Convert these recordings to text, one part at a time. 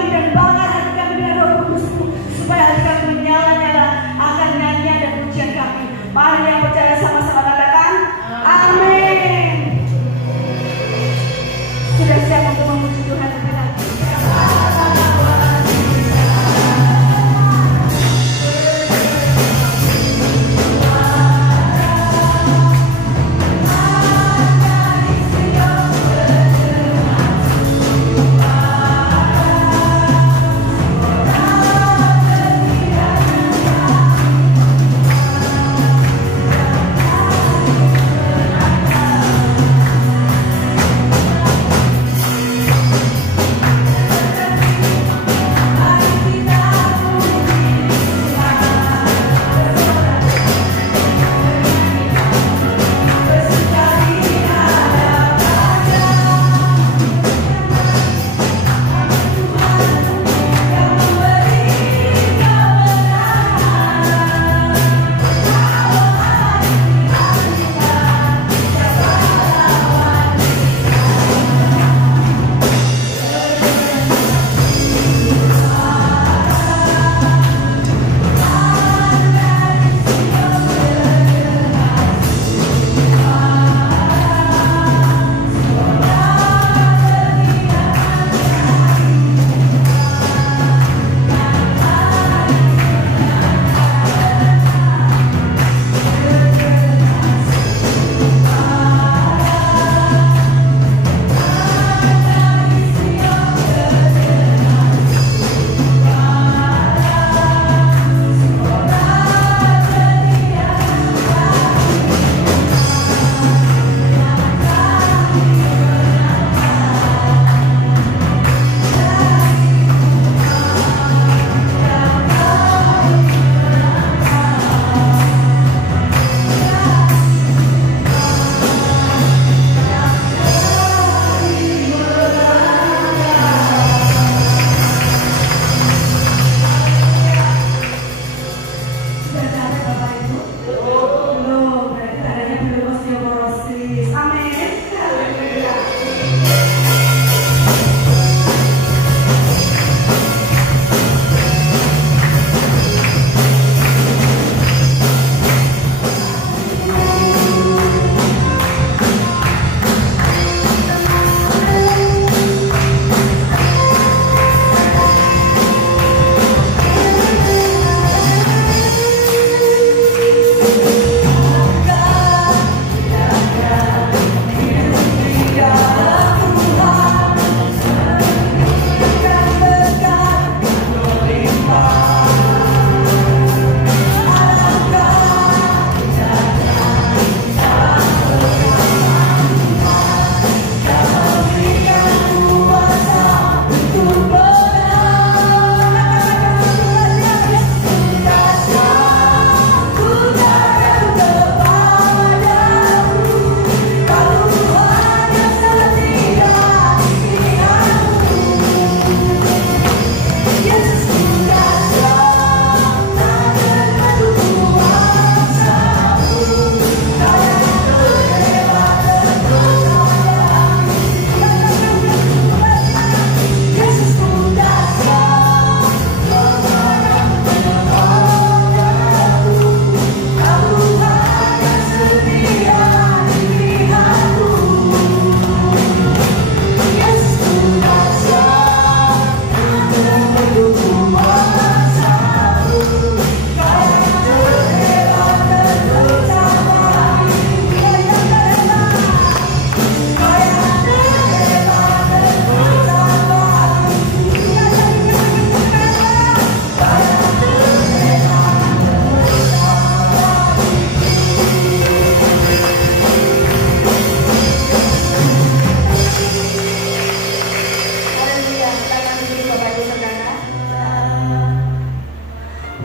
kami dan bakar hati kami dengan Roh Kudus-Mu, supaya hati kami menyala-nyala akan nyanyian dan pujian kami. Mari yang percaya sama-sama katakan amin. Sudah siap untuk memuji Tuhan dengan hati?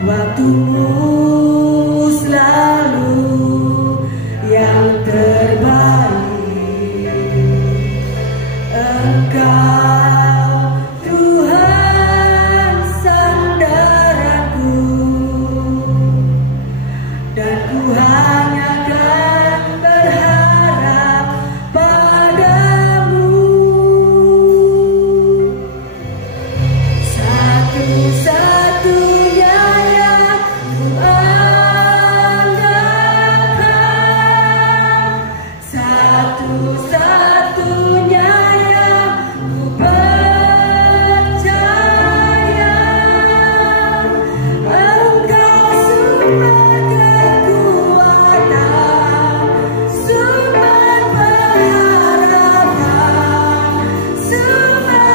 Waktumu selalu yang terbaik. Engkau Tuhan sandaranku, dan ku hanya akan berharap padamu. Satu-satunya yang ku andalkan, satu-satunya yang ku percaya. Engkau sumber kekuatan, sumber pengharapan, sumber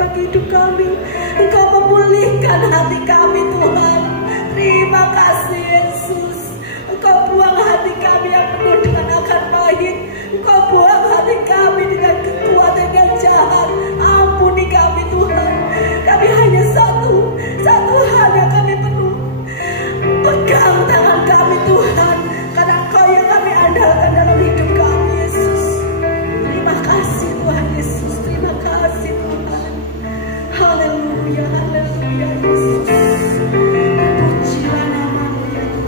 bagi hidup kami. Engkau memulihkan hati kami, Tuhan. Terima kasih, Yesus. Engkau buang hati kami yang penuh dengan akar pahit. Engkau buang hati kami dengan kekuatan yang jahat. Ampuni kami, Tuhan. Kami hanya satu hal yang kami perlu. Pegang tangan kami, Tuhan. Karena Engkau yang kami andalkan dalam hidup kami, Yesus. Terima kasih, Tuhan Yesus. Terima kasih, Tuhan. Haleluya, haleluya, Yesus. Pujilah nama-Mu, ya Tuhan.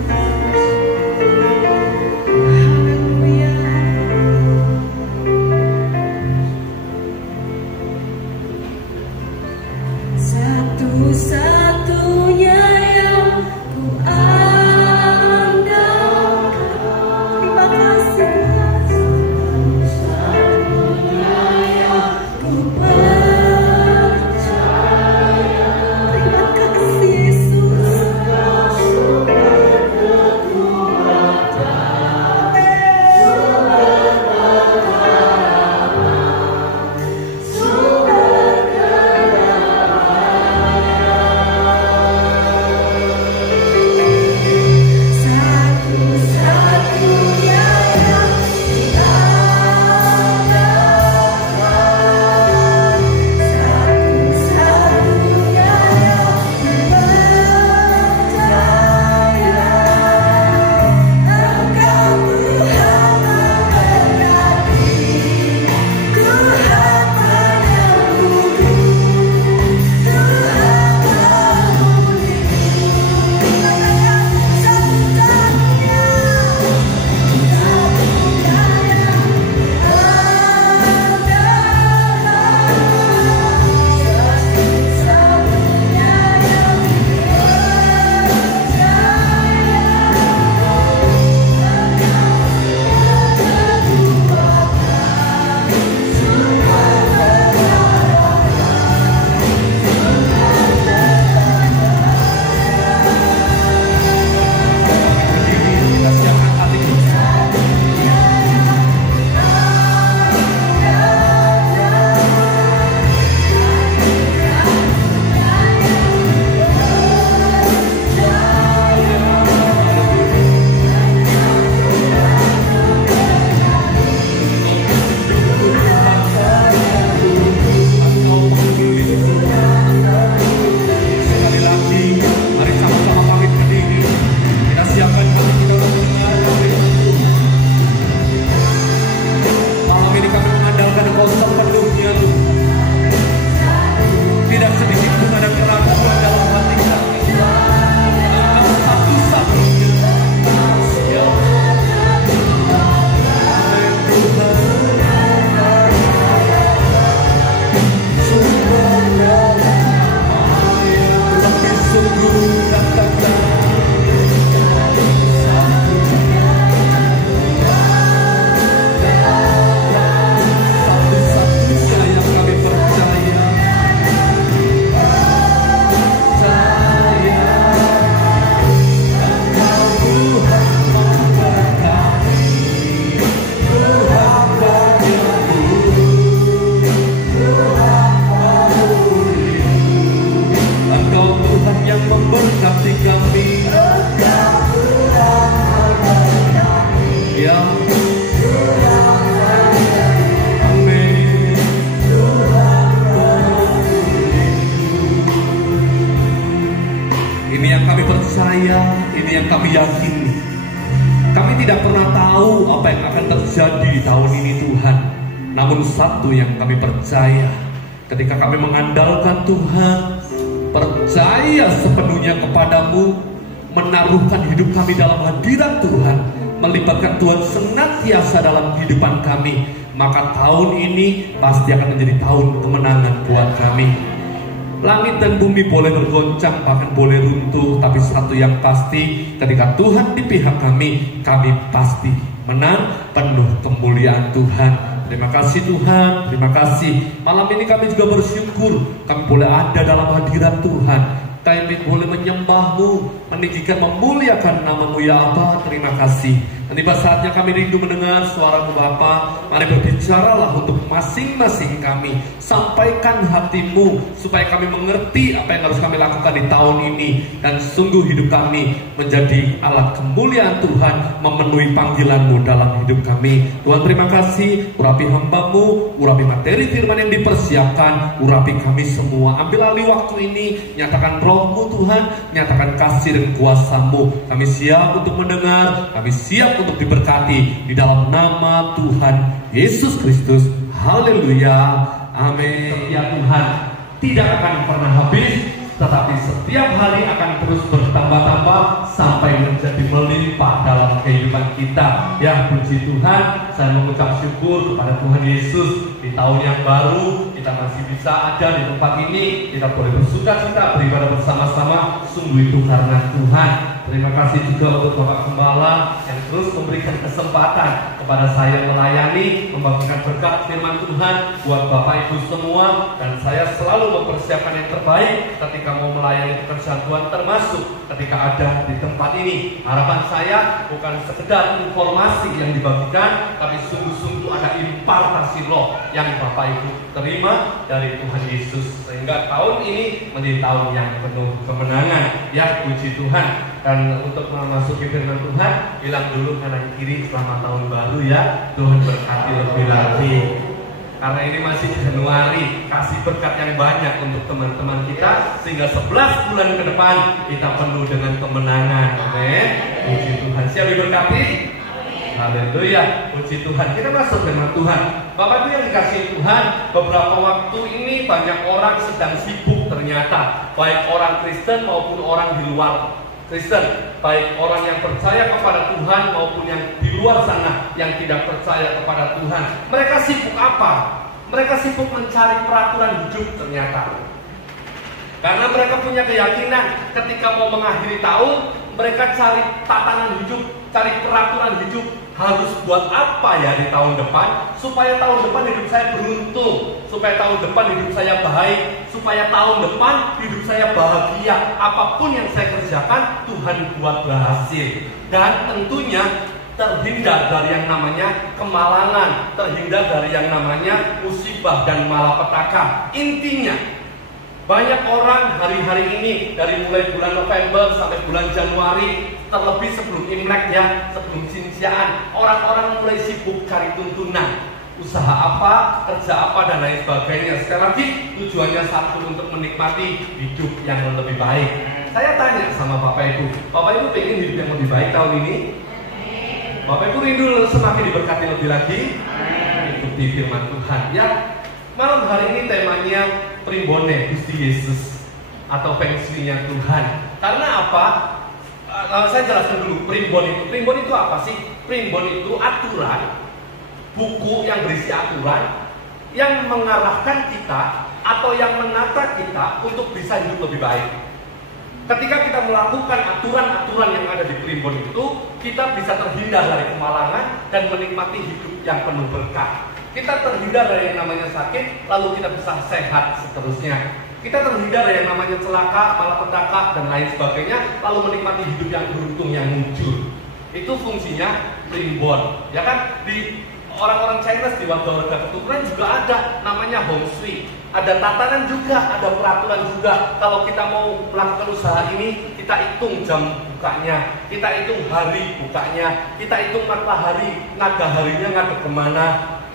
siapkan hati kita untuk mendengar firman Tuhan. Malam ini kami mengandalkan Engkau sepenuhnya Tuhan. Tidak sedikit pun ada keraguan dalam hati kami. Engkau satu-satunya. Ya Tuhan, sungguh katakan satu-satunya yang kami percaya. Engkau Tuhan yang memberkati kami. Ya amin. Ini yang kami percaya, ini yang kami yakini. Kami tidak pernah tahu apa yang akan terjadi di tahun ini Tuhan. Namun satu yang kami percaya, ketika kami mengandalkan Tuhan, percaya sepenuhnya kepadamu, menaruhkan hidup kami dalam hadirat Tuhan, melibatkan Tuhan senantiasa dalam kehidupan kami, maka tahun ini pasti akan menjadi tahun kemenangan buat kami. Langit dan bumi boleh bergoncang, bahkan boleh runtuh, tapi satu yang pasti, ketika Tuhan di pihak kami pasti menang, penuh kemuliaan Tuhan. Terima kasih Tuhan, terima kasih. Malam ini kami juga bersyukur kami boleh ada dalam hadirat Tuhan. Kami boleh menyembah-Mu, meninggikan, memuliakan nama-Mu ya Allah. Terima kasih. Dan tiba saatnya kami rindu mendengar suara-Mu Bapa. Mari berbicaralah untuk masing-masing kami. Sampaikan hati-Mu supaya kami mengerti apa yang harus kami lakukan di tahun ini. Dan sungguh hidup kami menjadi alat kemuliaan Tuhan, memenuhi panggilan-Mu dalam hidup kami. Tuhan terima kasih. Urapi hamba-Mu, urapi materi firman yang dipersiapkan, urapi kami semua. Ambil alih waktu ini, nyatakan Roh-Mu Tuhan, nyatakan kasih dan kuasa-Mu. Kami siap untuk mendengar, kami siap untuk diberkati di dalam nama Tuhan Yesus Kristus. Haleluya, amin. Ya Tuhan tidak akan pernah habis, tetapi setiap hari akan terus bertambah-tambah sampai menjadi melimpah dalam kehidupan kita. Ya puji Tuhan, saya mengucap syukur kepada Tuhan Yesus. Di tahun yang baru kita masih bisa ada di tempat ini, kita boleh bersuka-cita beribadah bersama-sama. Sungguh itu karena Tuhan. Terima kasih juga untuk Bapak Gembala yang terus memberikan kesempatan kepada saya melayani, membagikan berkat firman Tuhan buat Bapak Ibu semua. Dan saya selalu mempersiapkan yang terbaik ketika mau melayani pekerjaan Tuhan, termasuk ketika ada di tempat ini. Harapan saya bukan sekedar informasi yang dibagikan, tapi sungguh-sungguh ada impartasi roh yang Bapak Ibu terima dari Tuhan Yesus, sehingga tahun ini menjadi tahun yang penuh kemenangan. Ya puji Tuhan. Dan untuk memasuki firman Tuhan, bilang dulu kanan kiri selamat tahun baru ya. Tuhan berkati lebih lagi. Karena ini masih Januari, kasih berkat yang banyak untuk teman-teman kita, sehingga 11 bulan ke depan kita penuh dengan kemenangan. Amin. Puji Tuhan. Siap diberkati? Haleluya, puji Tuhan. Kita masuk firman Tuhan. Bapak Ibu yang dikasihi Tuhan, beberapa waktu ini banyak orang sedang sibuk ternyata, baik orang Kristen maupun orang di luar Kristen, baik orang yang percaya kepada Tuhan maupun yang di luar sana yang tidak percaya kepada Tuhan. Mereka sibuk apa? Mereka sibuk mencari peraturan hidup ternyata. Karena mereka punya keyakinan ketika mau mengakhiri tahun, mereka cari tatanan hidup, cari peraturan hidup. Harus buat apa ya di tahun depan, supaya tahun depan hidup saya beruntung, supaya tahun depan hidup saya baik, supaya tahun depan hidup saya bahagia. Apapun yang saya kerjakan, Tuhan buat berhasil. Dan tentunya terhindar dari yang namanya kemalangan, terhindar dari yang namanya musibah dan malapetaka. Intinya, banyak orang hari-hari ini dari mulai bulan November sampai bulan Januari, terlebih sebelum Imlek ya, sebelum Cinciaan, orang-orang mulai sibuk cari tuntunan. Usaha apa, kerja apa, dan lain sebagainya. Sekali lagi tujuannya satu, untuk menikmati hidup yang lebih baik. saya tanya sama Bapak Ibu pengen hidup yang lebih baik tahun ini? Bapak Ibu rindu semakin diberkati lebih lagi? Ikuti firman Tuhan ya. Malam hari ini temanya Primbone Gusti Yesus atau pensinya Tuhan. Karena apa? Saya jelaskan dulu primbon itu. Primbon itu apa sih? Primbon itu aturan, buku yang berisi aturan yang mengarahkan kita atau yang menata kita untuk bisa hidup lebih baik. Ketika kita melakukan aturan-aturan yang ada di primbon itu, kita bisa terhindar dari kemalangan dan menikmati hidup yang penuh berkah. Kita terhindar dari yang namanya sakit, lalu kita bisa sehat seterusnya. Kita terhindar dari yang namanya celaka, malapetaka, dan lain sebagainya, lalu menikmati hidup yang beruntung yang muncul. Itu fungsinya primbon, ya kan? Di orang-orang Chinese di warga keturunan juga ada namanya hong shui. Ada tatanan juga, ada peraturan juga. Kalau kita mau melakukan usaha ini, kita hitung jam bukanya, kita hitung hari bukanya, kita hitung matahari, ngada harinya ngada kemana.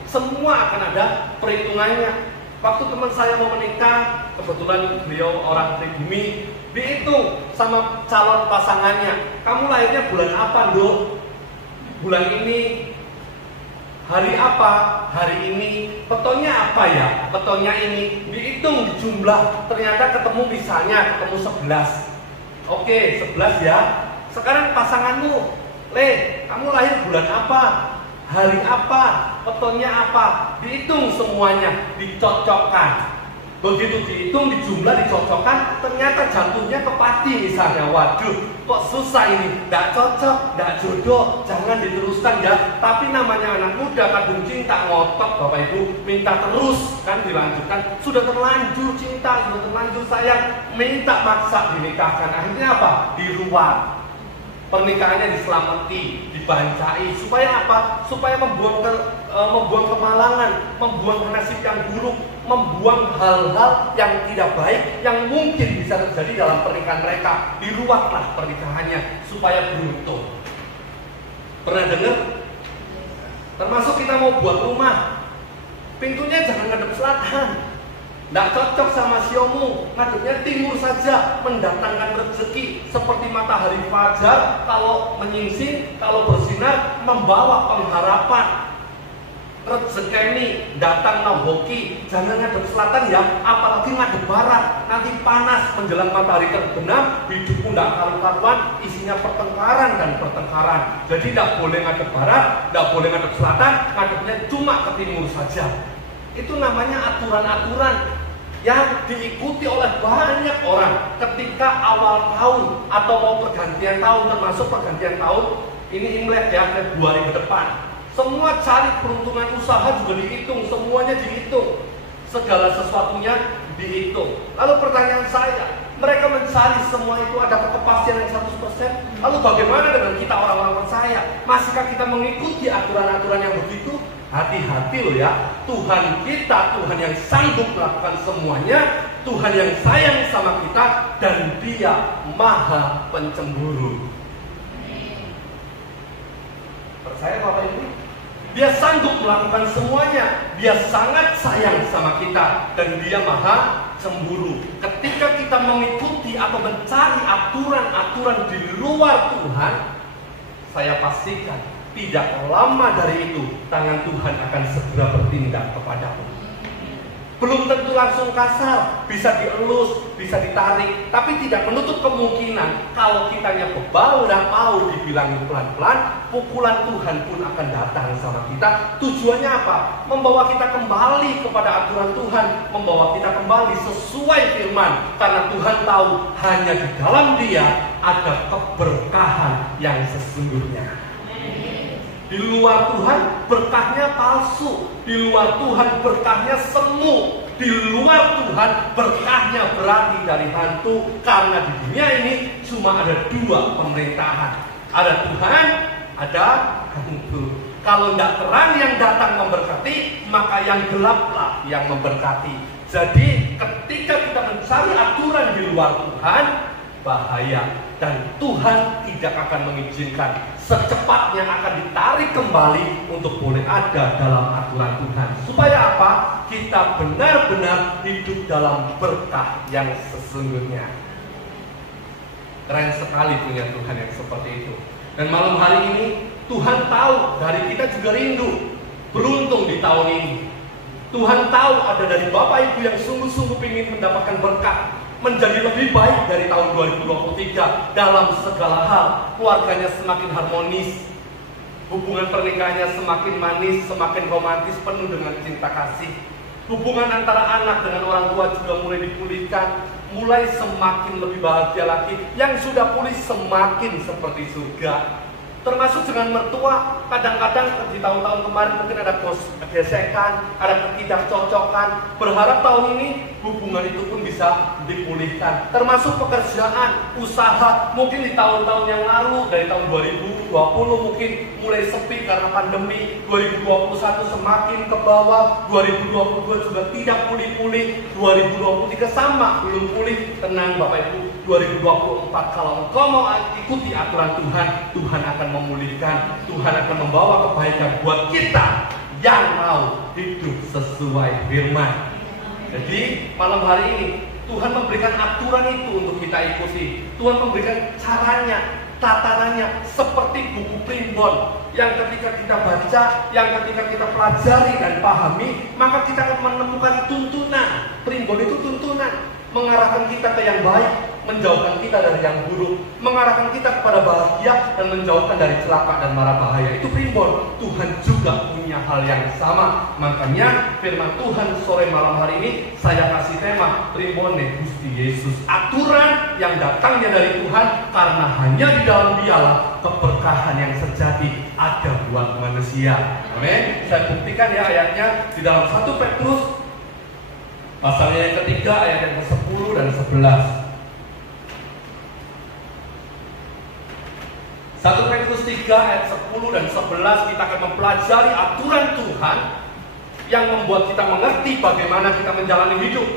Semua akan ada perhitungannya. Waktu teman saya mau menikah, kebetulan beliau orang pribumi, dihitung sama calon pasangannya. Kamu lahirnya bulan apa, Dok? Bulan ini. Hari apa? Hari ini. Petonya apa ya? Petonya ini. Dihitung, dijumlah. Ternyata ketemu misalnya, ketemu 11. Oke, 11 ya. Sekarang pasanganmu, kamu lahir bulan apa? Hari apa? Petonya apa? Dihitung semuanya, dicocokkan. Begitu dihitung, dijumlah, dicocokkan, ternyata jatuhnya ke pati misalnya. Waduh, kok susah ini, tidak cocok, tidak jodoh, jangan diteruskan ya. Tapi namanya anak muda, kadung cinta, ngotot Bapak Ibu, minta terus, kan dilanjutkan. Sudah terlanjur cinta, sudah terlanjur sayang, minta maksa dinikahkan. Akhirnya apa? Diruat. Pernikahannya diselamati, dibancai, supaya apa? Supaya membuang kemalangan, membuang nasib yang buruk, membuang hal-hal yang tidak baik yang mungkin bisa terjadi dalam pernikahan mereka. Diruatlah pernikahannya supaya beruntung. Pernah dengar? Termasuk kita mau buat rumah, pintunya jangan ngadep selatan. Tidak cocok sama siomu, ngadepnya timur saja, mendatangkan rezeki seperti matahari fajar. Kalau menyingsing, kalau bersinar, membawa pengharapan. Rezeki ini datang naboki, jangan ngadep selatan ya, apalagi ngadep barat. Nanti panas menjelang matahari terbenam, hidupmu tidak karu-karuan, isinya pertengkaran dan pertengkaran. Jadi tidak boleh ngadep barat, tidak boleh ngadep selatan, ngadepnya cuma ke timur saja. Itu namanya aturan-aturan yang diikuti oleh banyak orang ketika awal tahun atau mau pergantian tahun, termasuk pergantian tahun ini Imlek ya, Februari ke depan. Semua cari peruntungan usaha juga dihitung, semuanya dihitung, segala sesuatunya dihitung. Lalu pertanyaan saya, mereka mencari semua itu ada kepastian yang 100%. Lalu bagaimana dengan kita orang-orang percaya? Masihkah kita mengikuti aturan-aturan yang begitu? Hati-hati loh ya, Tuhan kita, Tuhan yang sanggup melakukan semuanya, Tuhan yang sayang sama kita, dan Dia Maha Pencemburu. Percaya Bapak Ibu? Dia sanggup melakukan semuanya, Dia sangat sayang sama kita, dan Dia Maha Cemburu. Ketika kita mengikuti atau mencari aturan-aturan di luar Tuhan, saya pastikan tidak lama dari itu tangan Tuhan akan segera bertindak kepadamu. Belum tentu langsung kasar, bisa dielus, bisa ditarik, tapi tidak menutup kemungkinan kalau kitanya bebal dan mau dibilangin pelan-pelan, pukulan Tuhan pun akan datang sama kita. Tujuannya apa? Membawa kita kembali kepada aturan Tuhan, membawa kita kembali sesuai firman, karena Tuhan tahu hanya di dalam Dia ada keberkahan yang sesungguhnya. Di luar Tuhan berkahnya palsu, di luar Tuhan berkahnya semu, di luar Tuhan berkahnya berarti dari hantu. Karena di dunia ini cuma ada dua pemerintahan, ada Tuhan, ada hantu. Kalau tidak terang yang datang memberkati, maka yang gelaplah yang memberkati. Jadi ketika kita mencari aturan di luar Tuhan, bahaya. Dan Tuhan tidak akan mengizinkan, secepatnya akan ditarik kembali untuk boleh ada dalam aturan Tuhan. Supaya apa? Kita benar-benar hidup dalam berkah yang sesungguhnya. Keren sekali punya Tuhan yang seperti itu. Dan malam hari ini Tuhan tahu dari kita juga rindu. Beruntung di tahun ini Tuhan tahu ada dari Bapak Ibu yang sungguh-sungguh ingin mendapatkan berkat, menjadi lebih baik dari tahun 2023 dalam segala hal. Keluarganya semakin harmonis, hubungan pernikahannya semakin manis, semakin romantis, penuh dengan cinta kasih. Hubungan antara anak dengan orang tua juga mulai dipulihkan, mulai semakin lebih bahagia lagi. Yang sudah pulih semakin seperti surga. Termasuk dengan mertua, kadang-kadang di tahun-tahun kemarin mungkin ada gesekan, ada ketidakcocokan. Berharap tahun ini hubungan itu pun bisa dipulihkan. Termasuk pekerjaan, usaha, mungkin di tahun-tahun yang lalu, dari tahun 2020 mungkin mulai sepi karena pandemi. 2021 semakin ke bawah, 2022 juga tidak pulih-pulih, 2023 sama, belum pulih. Tenang Bapak Ibu, 2024 kalau engkau mau ikuti aturan Tuhan, Tuhan akan memulihkan, Tuhan akan membawa kebaikan buat kita yang mau hidup sesuai firman. Jadi malam hari ini Tuhan memberikan aturan itu untuk kita ikuti. Tuhan memberikan caranya, tatarannya seperti buku primbon yang ketika kita baca, yang ketika kita pelajari dan pahami, maka kita akan menemukan tuntunan. Primbon itu tuntunan, mengarahkan kita ke yang baik, menjauhkan kita dari yang buruk, mengarahkan kita kepada bahagia dan menjauhkan dari celaka dan mara bahaya. Itu primbon. Tuhan juga punya hal yang sama. Makanya firman Tuhan sore malam hari ini saya kasih tema primbone Gusti Yesus. Aturan yang datangnya dari Tuhan, karena hanya di dalam Dialah keberkahan yang sejati ada buat manusia. Amin. Saya buktikan ya ayatnya di dalam 1 Petrus pasalnya yang ketiga ayat yang ke-10 dan 11. 1 Petrus 3 ayat 10 dan 11 kita akan mempelajari aturan Tuhan yang membuat kita mengerti bagaimana kita menjalani hidup.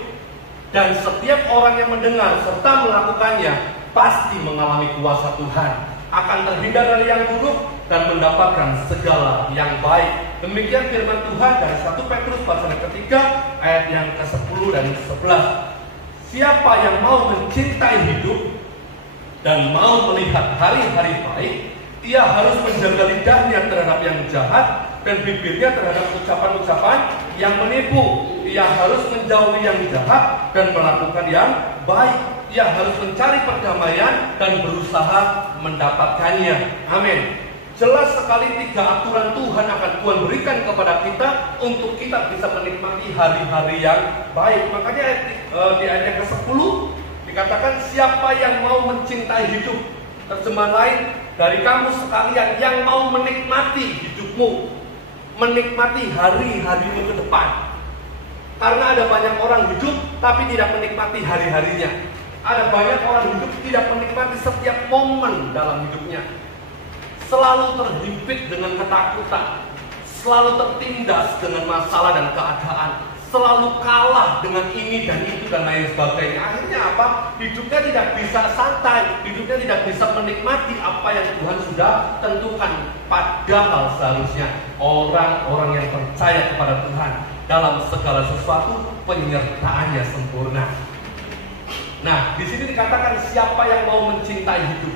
Dan setiap orang yang mendengar serta melakukannya pasti mengalami kuasa Tuhan, akan terhindar dari yang buruk dan mendapatkan segala yang baik. Demikian firman Tuhan dari 1 Petrus pasal yang ketiga ayat yang ke-10 dan 11. Siapa yang mau mencintai hidup dan mau melihat hari-hari baik, ia harus menjaga lidahnya terhadap yang jahat dan bibirnya terhadap ucapan-ucapan yang menipu. Ia harus menjauhi yang jahat dan melakukan yang baik. Ia harus mencari perdamaian dan berusaha mendapatkannya. Amin. Jelas sekali 3 aturan Tuhan akan Tuhan berikan kepada kita untuk kita bisa menikmati hari-hari yang baik. Makanya di ayat yang ke-10 dikatakan siapa yang mau mencintai hidup. Terjemahan lain, dari kamu sekalian yang mau menikmati hidupmu, menikmati hari-harimu ke depan. Karena ada banyak orang hidup tapi tidak menikmati hari-harinya. Ada banyak orang hidup tidak menikmati setiap momen dalam hidupnya. Selalu terhimpit dengan ketakutan, selalu tertindas dengan masalah dan keadaan, selalu kalah dengan ini dan itu dan lain sebagainya. Akhirnya apa? Hidupnya tidak bisa santai, hidupnya tidak bisa menikmati apa yang Tuhan sudah tentukan. Padahal seharusnya orang-orang yang percaya kepada Tuhan dalam segala sesuatu penyertaannya sempurna. Nah, di sini dikatakan siapa yang mau mencintai hidup,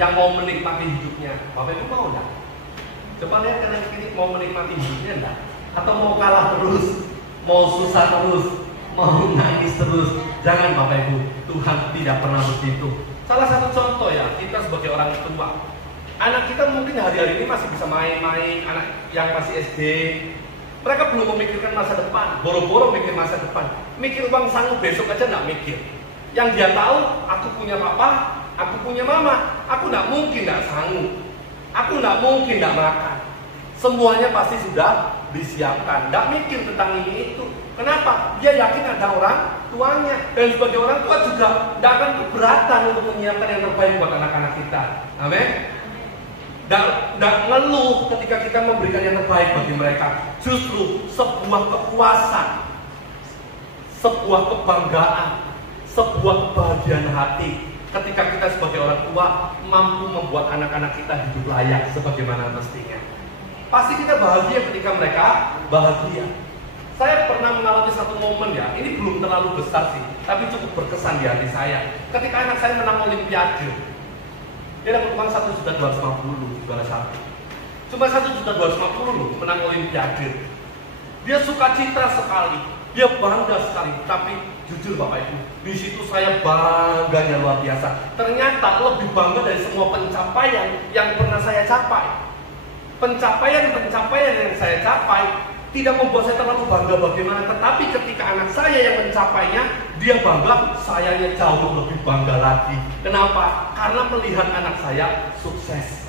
yang mau menikmati hidupnya. Bapak Ibu mau enggak? Coba lihat kanan kiri, mau menikmati hidupnya enggak? Atau mau kalah terus? Mau susah terus, mau nangis terus? Jangan Bapak Ibu, Tuhan tidak pernah begitu. Salah satu contoh ya, kita sebagai orang tua, anak kita mungkin hari-hari ini masih bisa main-main, anak yang masih SD, mereka belum memikirkan masa depan, boro-boro mikir masa depan, mikir uang sanggup besok aja nggak mikir. Yang dia tahu, aku punya papa, aku punya mama, aku nggak mungkin nggak sanggup, aku nggak mungkin nggak makan. Semuanya pasti sudah disiapkan, nggak mikir tentang ini itu. Kenapa? Dia yakin ada orang tuanya, dan sebagai orang tua juga nggak akan keberatan untuk menyiapkan yang terbaik buat anak-anak kita. Amin. Nggak ngeluh ketika kita memberikan yang terbaik bagi mereka. Justru sebuah kepuasan, sebuah kebanggaan, sebuah kebahagiaan hati ketika kita sebagai orang tua mampu membuat anak-anak kita hidup layak sebagaimana mestinya. Pasti kita bahagia ketika mereka bahagia. Saya pernah mengalami satu momen ya, ini belum terlalu besar sih, tapi cukup berkesan di hati saya. Ketika anak saya menang olimpiade, Dia dapat uang 1.250.000 juara satu. Cuma 1.250.000 loh menang Olimpiade. Dia suka cita sekali, dia bangga sekali. Tapi jujur Bapak Ibu, di situ saya bangganya luar biasa. Ternyata lebih bangga dari semua pencapaian yang pernah saya capai. Pencapaian yang saya capai tidak membuat saya terlalu bangga bagaimana. Tetapi ketika anak saya yang mencapainya, dia bangga, sayanya jauh lebih bangga lagi. Kenapa? Karena melihat anak saya sukses.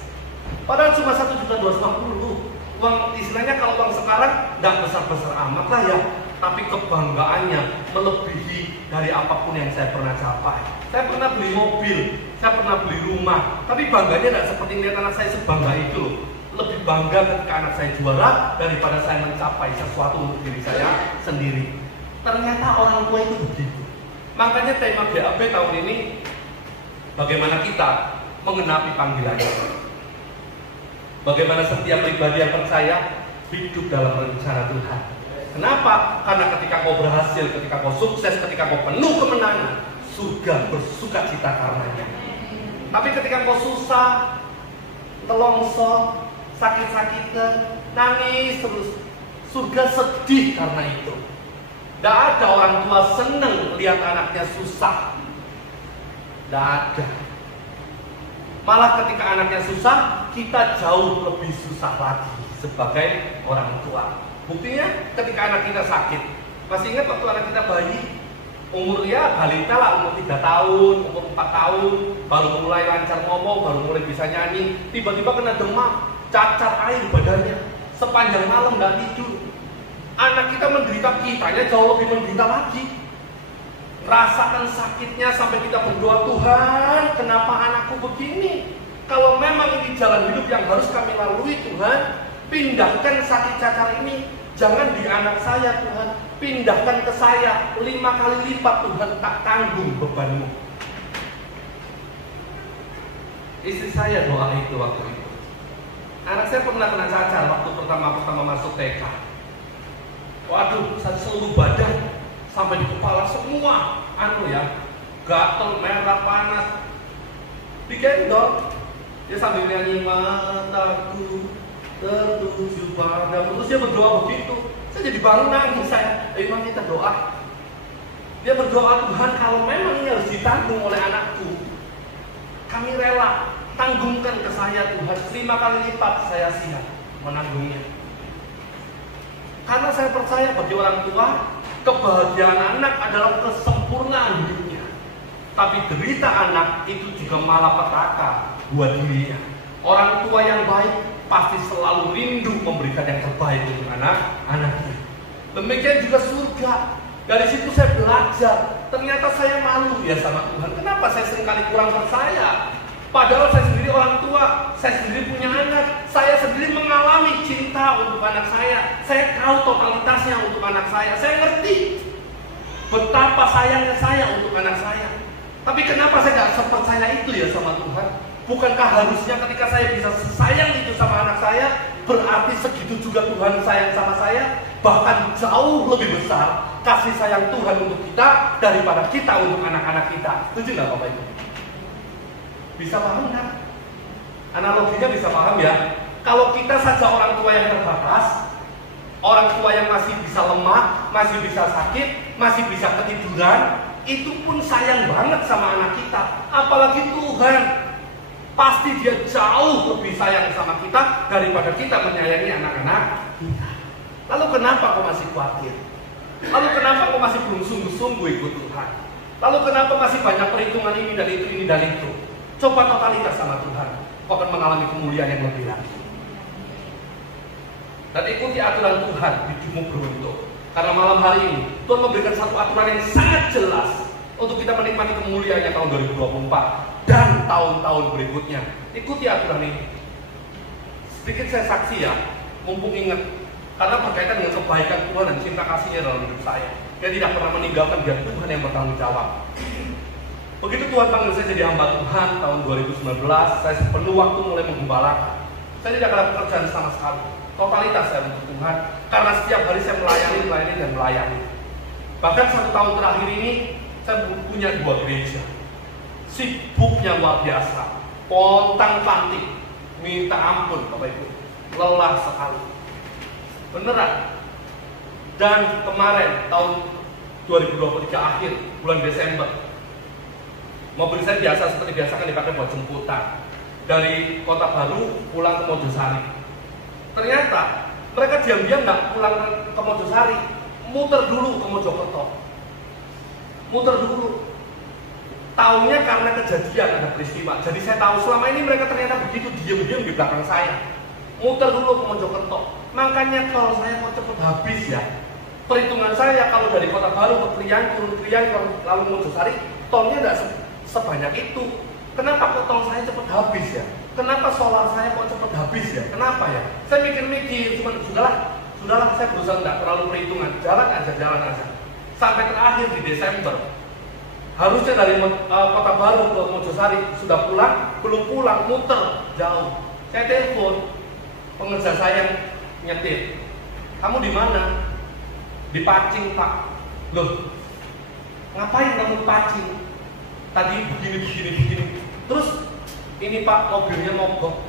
Padahal cuma 1.250.000. Uang istilahnya kalau uang sekarang nggak besar-besar amat lah ya. Tapi kebanggaannya melebihi dari apapun yang saya pernah capai. Saya pernah beli mobil, saya pernah beli rumah. Tapi bangganya nggak seperti lihat anak saya sebangga itu loh. Lebih bangga ketika anak saya juara daripada saya mencapai sesuatu untuk diri saya sendiri. Ternyata orang tua itu begitu. Makanya tema GAB tahun ini, bagaimana kita menggenapi panggilannya. Bagaimana setiap pribadi yang percaya hidup dalam rencana Tuhan. Kenapa? Karena ketika kau berhasil, ketika kau sukses, ketika kau penuh kemenangan, surga bersuka cita karenanya. Tapi ketika kau susah, telongso, sakit-sakitan, nangis terus, surga sedih karena itu. Tidak ada orang tua senang lihat anaknya susah. Tidak ada. Malah ketika anaknya susah, kita jauh lebih susah lagi sebagai orang tua. Buktinya ketika anak kita sakit. Masih ingat waktu anak kita bayi? Umurnya balita lah, umur 3 tahun, umur 4 tahun, baru mulai lancar ngomong, baru mulai bisa nyanyi. Tiba-tiba kena demam, cacar air badannya, sepanjang malam gak tidur. Anak kita menderita, kitanya jauh lebih menderita lagi. Rasakan sakitnya sampai kita berdoa, Tuhan kenapa anakku begini? Kalau memang ini jalan hidup yang harus kami lalui Tuhan, pindahkan sakit cacar ini. Jangan di anak saya Tuhan, pindahkan ke saya 5 kali lipat Tuhan, tak tanggung bebanmu. Istri saya doa itu waktu itu. Anak saya pernah kena cacar waktu pertama masuk TK. Waduh, seluruh badan sampai di kepala semua, gatel, merah, panas, digendong. Dia sambil nyanyi mataku tertuju padamu. Terus dia berdoa begitu. Saya jadi bangun nangis saya. Memang kita doa. Dia berdoa, Tuhan kalau memang ini harus ditanggung oleh anakku, kami rela tanggungkan ke saya Tuhan 5 kali lipat, saya siap menanggungnya. Karena saya percaya bagi orang tua, kebahagiaan anak adalah kesempurnaan hidupnya. Tapi derita anak itu juga malapetaka buat dirinya. Orang tua yang baik pasti selalu rindu memberikan yang terbaik untuk anak-anaknya. Demikian juga surga. Dari situ saya belajar. Ternyata saya malu ya sama Tuhan. Kenapa saya seringkali kurang percaya? Padahal saya sendiri orang tua, saya sendiri punya anak, saya sendiri mengalami cinta untuk anak saya. Saya tahu totalitasnya untuk anak saya. Saya ngerti betapa sayangnya saya untuk anak saya. Tapi kenapa saya gak sepercaya itu ya sama Tuhan? Bukankah harusnya ketika saya bisa sayang itu sama anak saya, berarti segitu juga Tuhan sayang sama saya? Bahkan jauh lebih besar kasih sayang Tuhan untuk kita daripada kita untuk anak-anak kita. Setuju gak Bapak Ibu? Bisa paham kan? Analoginya bisa paham ya? Kalau kita saja orang tua yang terbatas, orang tua yang masih bisa lemah, masih bisa sakit, masih bisa ketiduran, itu pun sayang banget sama anak kita. Apalagi Tuhan, pasti dia jauh lebih sayang sama kita daripada kita menyayangi anak-anak kita. Lalu kenapa kau masih khawatir? Lalu kenapa kau masih belum sungguh-sungguh ikut Tuhan? Lalu kenapa masih banyak perhitungan ini dan itu? Coba totalitas sama Tuhan, kau akan mengalami kemuliaan yang lebih lagi. Dan ikuti aturan Tuhan, hidupmu beruntung. Karena malam hari ini Tuhan memberikan satu aturan yang sangat jelas untuk kita menikmati kemuliaannya tahun 2024 dan tahun-tahun berikutnya. Ikuti aturan ini. Sedikit saya saksi ya, mumpung ingat, karena berkaitan dengan kebaikan Tuhan dan cinta kasihnya dalam hidup saya. Dia tidak pernah meninggalkan, biar Tuhan yang bertanggung jawab. Begitu Tuhan panggil saya jadi hamba Tuhan tahun 2019, saya sepenuh waktu mulai menggembalakan. Saya tidak ada pekerjaan sama sekali. Totalitas saya untuk Tuhan. Karena setiap hari saya melayani. Bahkan 1 tahun terakhir ini, saya punya 2 gereja. Sibuknya luar biasa. pontang-panting, minta ampun Bapak Ibu, lelah sekali, beneran. Dan kemarin tahun 2023 akhir bulan Desember, mobil saya biasa seperti biasa kan dipakai buat jemputan dari Kota Baru pulang ke Mojosari. Ternyata mereka diam-diam nggak pulang ke Mojosari, muter dulu ke Mojokerto, muter dulu. Taunya karena kejadian ada peristiwa. Jadi saya tahu selama ini mereka ternyata begitu diam-diam di belakang saya, muter dulu ke Mojokerto. Makanya tol saya kok cepet habis ya. Perhitungan saya kalau dari Kota Baru ke Krian, turun Krian lalu Mojosari, tolnya nggak sebanyak itu. Kenapa kok tol saya cepet habis ya? Kenapa solar saya kok cepet habis ya? Kenapa ya? Saya mikir-mikir, cuman sudahlah saya berusaha nggak terlalu perhitungan, jalan aja. Sampai terakhir di Desember, harusnya dari Kota Baru ke Mojosari sudah pulang, belum pulang, muter jauh. Saya telepon pengerja saya yang nyetir, kamu di mana? Di Pacing Pak. Loh, ngapain kamu di Pacing? Tadi begini. Terus ini Pak, mobilnya mogok.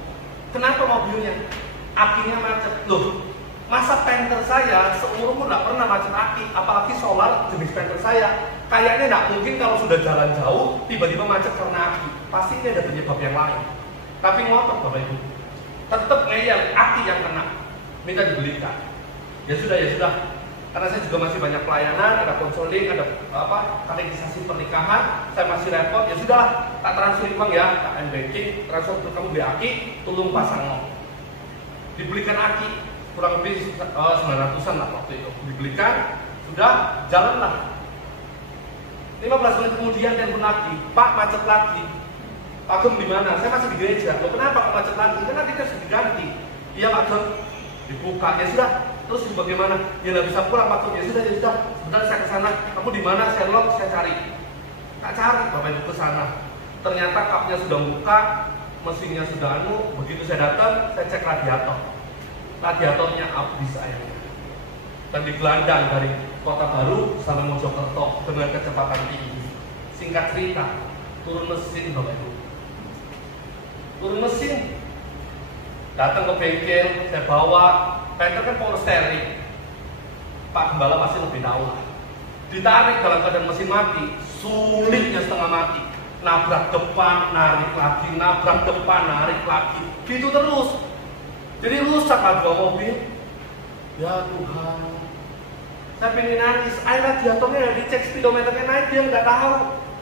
Kenapa mobilnya? Akinya macet. Loh, masa Panther saya seumur-umur nggak pernah macet aki, apalagi solar jenis Panther saya. Kayaknya nggak mungkin kalau sudah jalan jauh tiba-tiba macet karena aki. Pasti ini ada penyebab yang lain. Tapi ngotot Bapak Ibu, tetap ngeyel, aki yang kena, minta dibelikan. Ya sudah. Karena saya juga masih banyak pelayanan, ada konseling, ada katekisasi pernikahan, saya masih repot. Ya sudahlah, tak transfer uang ya, tak banking, transfer untuk kamu beli aki, tolong pasang. Dibelikan aki, kurang lebih 900-an lah waktu itu. Dibelikan, sudah jalanlah. 15 menit kemudian telepon lagi, Pak macet lagi. Pak Gem di mana? Saya masih di gereja. Loh, kenapa kok macet lagi? Kan nanti harus diganti. Iya Pak Gem, dibuka. Ya sudah. Terus bagaimana? Ya nggak bisa pulang Pak Gem. Ya sudah. Sebentar saya ke sana. Kamu di mana? Saya log, saya cari. Tak cari Bapak Ibu ke sana. Ternyata kapnya sudah buka, mesinnya sudah Begitu saya datang, saya cek radiator. Radiatornya habis airnya. Dan digelandang dari Kota Baru sampai Mojokerto dengan kecepatan tinggi. Singkat cerita, turun mesin Bapak Ibu. Turun mesin, datang ke bengkel, saya bawa. Panther kan power steering, Pak Gembala masih lebih tahu lah. Ditarik dalam keadaan mesin mati, sulitnya setengah mati. Nabrak depan, narik lagi, nabrak depan, narik lagi. Gitu terus. Jadi rusak lah dua mobil. Ya Tuhan, saya pengen nangis. Air radiatornya yang dicek speedometernya naik, dia nggak tahu.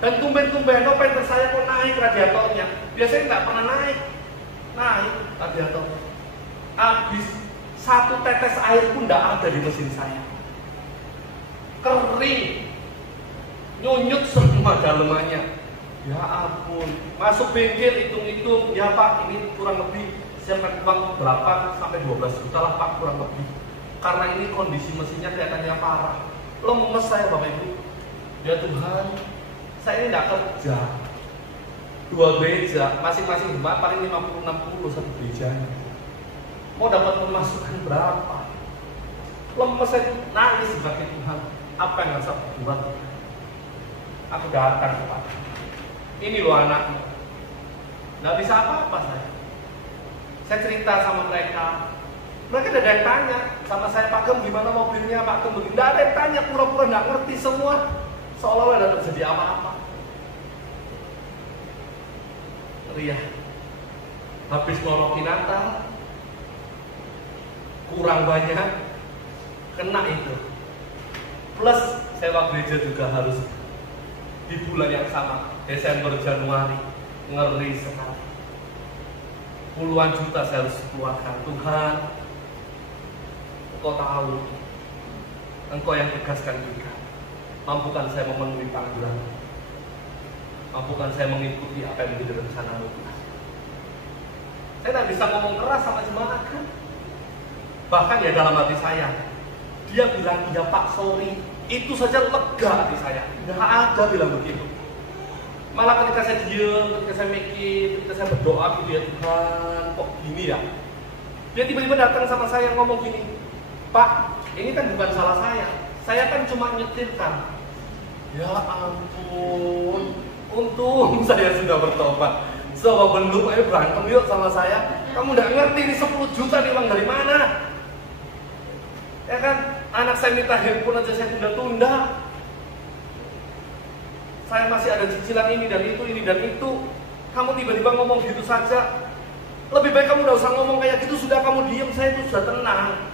Dan tumben-tumben, Panther saya kok naik radiatornya. Biasanya nggak pernah naik radiatornya. Habis. Satu tetes air pun tidak ada di mesin saya. Kering, nyunyut semua dalemannya. Ya ampun, masuk bengkel hitung-hitung, ya Pak ini kurang lebih saya pakai uang berapa sampai 12 juta lah Pak kurang lebih. Karena ini kondisi mesinnya kelihatannya parah. Lemes saya Bapak Ibu. Ya Tuhan, saya ini tidak kerja. 2 gereja, masing-masing jemaat paling 50-60 satu gerejanya. Mau dapat pemasukan berapa? Lemes saya nangis sebagai Tuhan. Apa yang harus aku buat? Aku datang kepada ini loh anakmu. Nggak bisa apa-apa saya. Saya cerita sama mereka. Mereka ada yang tanya sama saya, Pak Gem gimana mobilnya, Pak Gem begini. Nggak ada yang tanya, pura-pura nggak ngerti semua. Seolah-olah ada terjadi apa-apa. Ria, habis ngorokin Natal, kurang banyak, kena itu. Plus sewa gereja juga harus di bulan yang sama, Desember, Januari, ngeri sekali. Puluhan juta saya harus keluarkan. Tuhan, Engkau tahu, Engkau yang tegaskan juga. Mampukan saya memenuhi panggilan, mampukan saya mengikuti apa yang menjadi rencana Tuhan. Saya tidak bisa ngomong keras sama jemaat kan. Bahkan ya dalam hati saya, dia bilang, iya Pak, sorry. Itu saja lega hati saya. Nggak ada bilang begitu. Malah ketika saya diam, ketika saya mikir, ketika saya berdoa gitu ya Tuhan, kok gini ya? Dia tiba-tiba datang sama saya ngomong gini, Pak, ini kan bukan salah saya kan cuma nyetirkan. Ya ampun, untung saya sudah bertobat. Coba belum, ayo berantem yuk sama saya. Kamu nggak ngerti ini 10 juta nih uang dari mana? Ya kan, anak saya minta handphone aja saya tunda-tunda. Saya masih ada cicilan ini dan itu. Kamu tiba-tiba ngomong gitu saja. Lebih baik kamu nggak usah ngomong kayak gitu, sudah kamu diem, saya itu sudah tenang.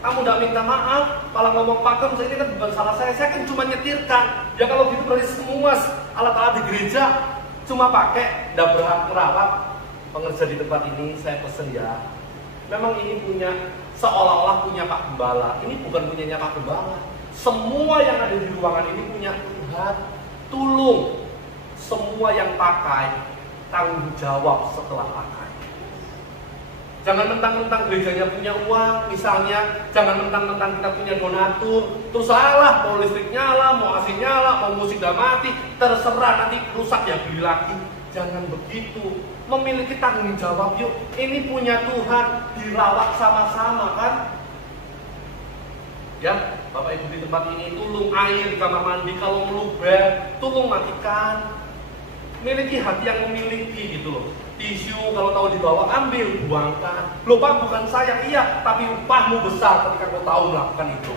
Kamu nggak minta maaf, malah ngomong pakem, ini kan bukan salah saya kan cuma nyetirkan. Ya kalau gitu berarti semua alat-alat di gereja cuma pakai, nggak berhak merawat. Pengerja di tempat ini saya pesen ya, memang ini punya, seolah-olah punya Pak Gembala. Ini bukan punyanya Pak Gembala. Semua yang ada di ruangan ini punya Tuhan. Tolong semua yang pakai tanggung jawab setelah pakai. Jangan mentang-mentang gerejanya punya uang, misalnya jangan mentang-mentang kita punya donatur, terus salah, mau listrik nyala, mau AC nyala, mau musik udah mati, terserah nanti rusak ya beli lagi. Jangan begitu. Memiliki tanggung jawab yuk. Ini punya Tuhan, dirawat sama-sama kan? Ya, Bapak Ibu di tempat ini, tolong air di kamar mandi kalau meluber, tolong matikan. Miliki hati yang memiliki gitu loh. Tisu kalau tahu dibawa ambil, buangkan. Loh Pak, bukan saya, iya, tapi upahmu besar ketika kau tahu melakukan itu.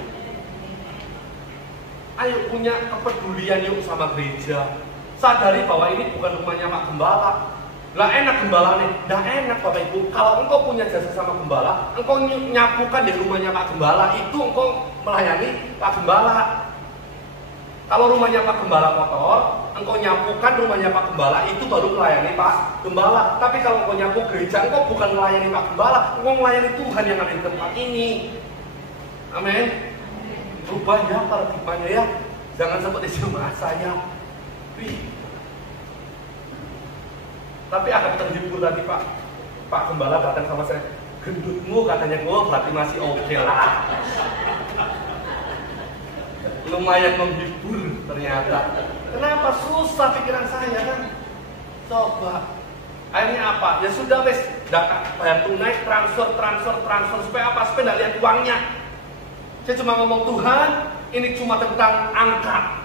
Ayo punya kepedulian yuk sama gereja. Sadari bahwa ini bukan rumahnya Pak Gembala. Lah enak gembala nih, dah enak Bapak Ibu. Kalau engkau punya jasa sama gembala, engkau nyapukan di rumahnya Pak Gembala, itu engkau melayani Pak Gembala. Kalau rumahnya Pak Gembala kotor, engkau nyapukan rumahnya Pak Gembala, itu baru melayani Pak Gembala. Tapi kalau engkau nyapu gereja, engkau bukan melayani Pak Gembala, engkau melayani Tuhan yang ada di tempat ini. Amin. Rubah ya paradigmanya ya. Jangan seperti jemaat saya. Tapi agak terhibur tadi Pak Gembala datang sama saya, gendutmu katanya, oh berarti masih oke lah. Lumayan menghibur ternyata. Kenapa susah pikiran saya kan? Coba. Akhirnya apa? Ya sudah wes, bayar tunai, transfer supaya apa? Supaya nggak lihat uangnya. Saya cuma ngomong Tuhan, ini cuma tentang angka.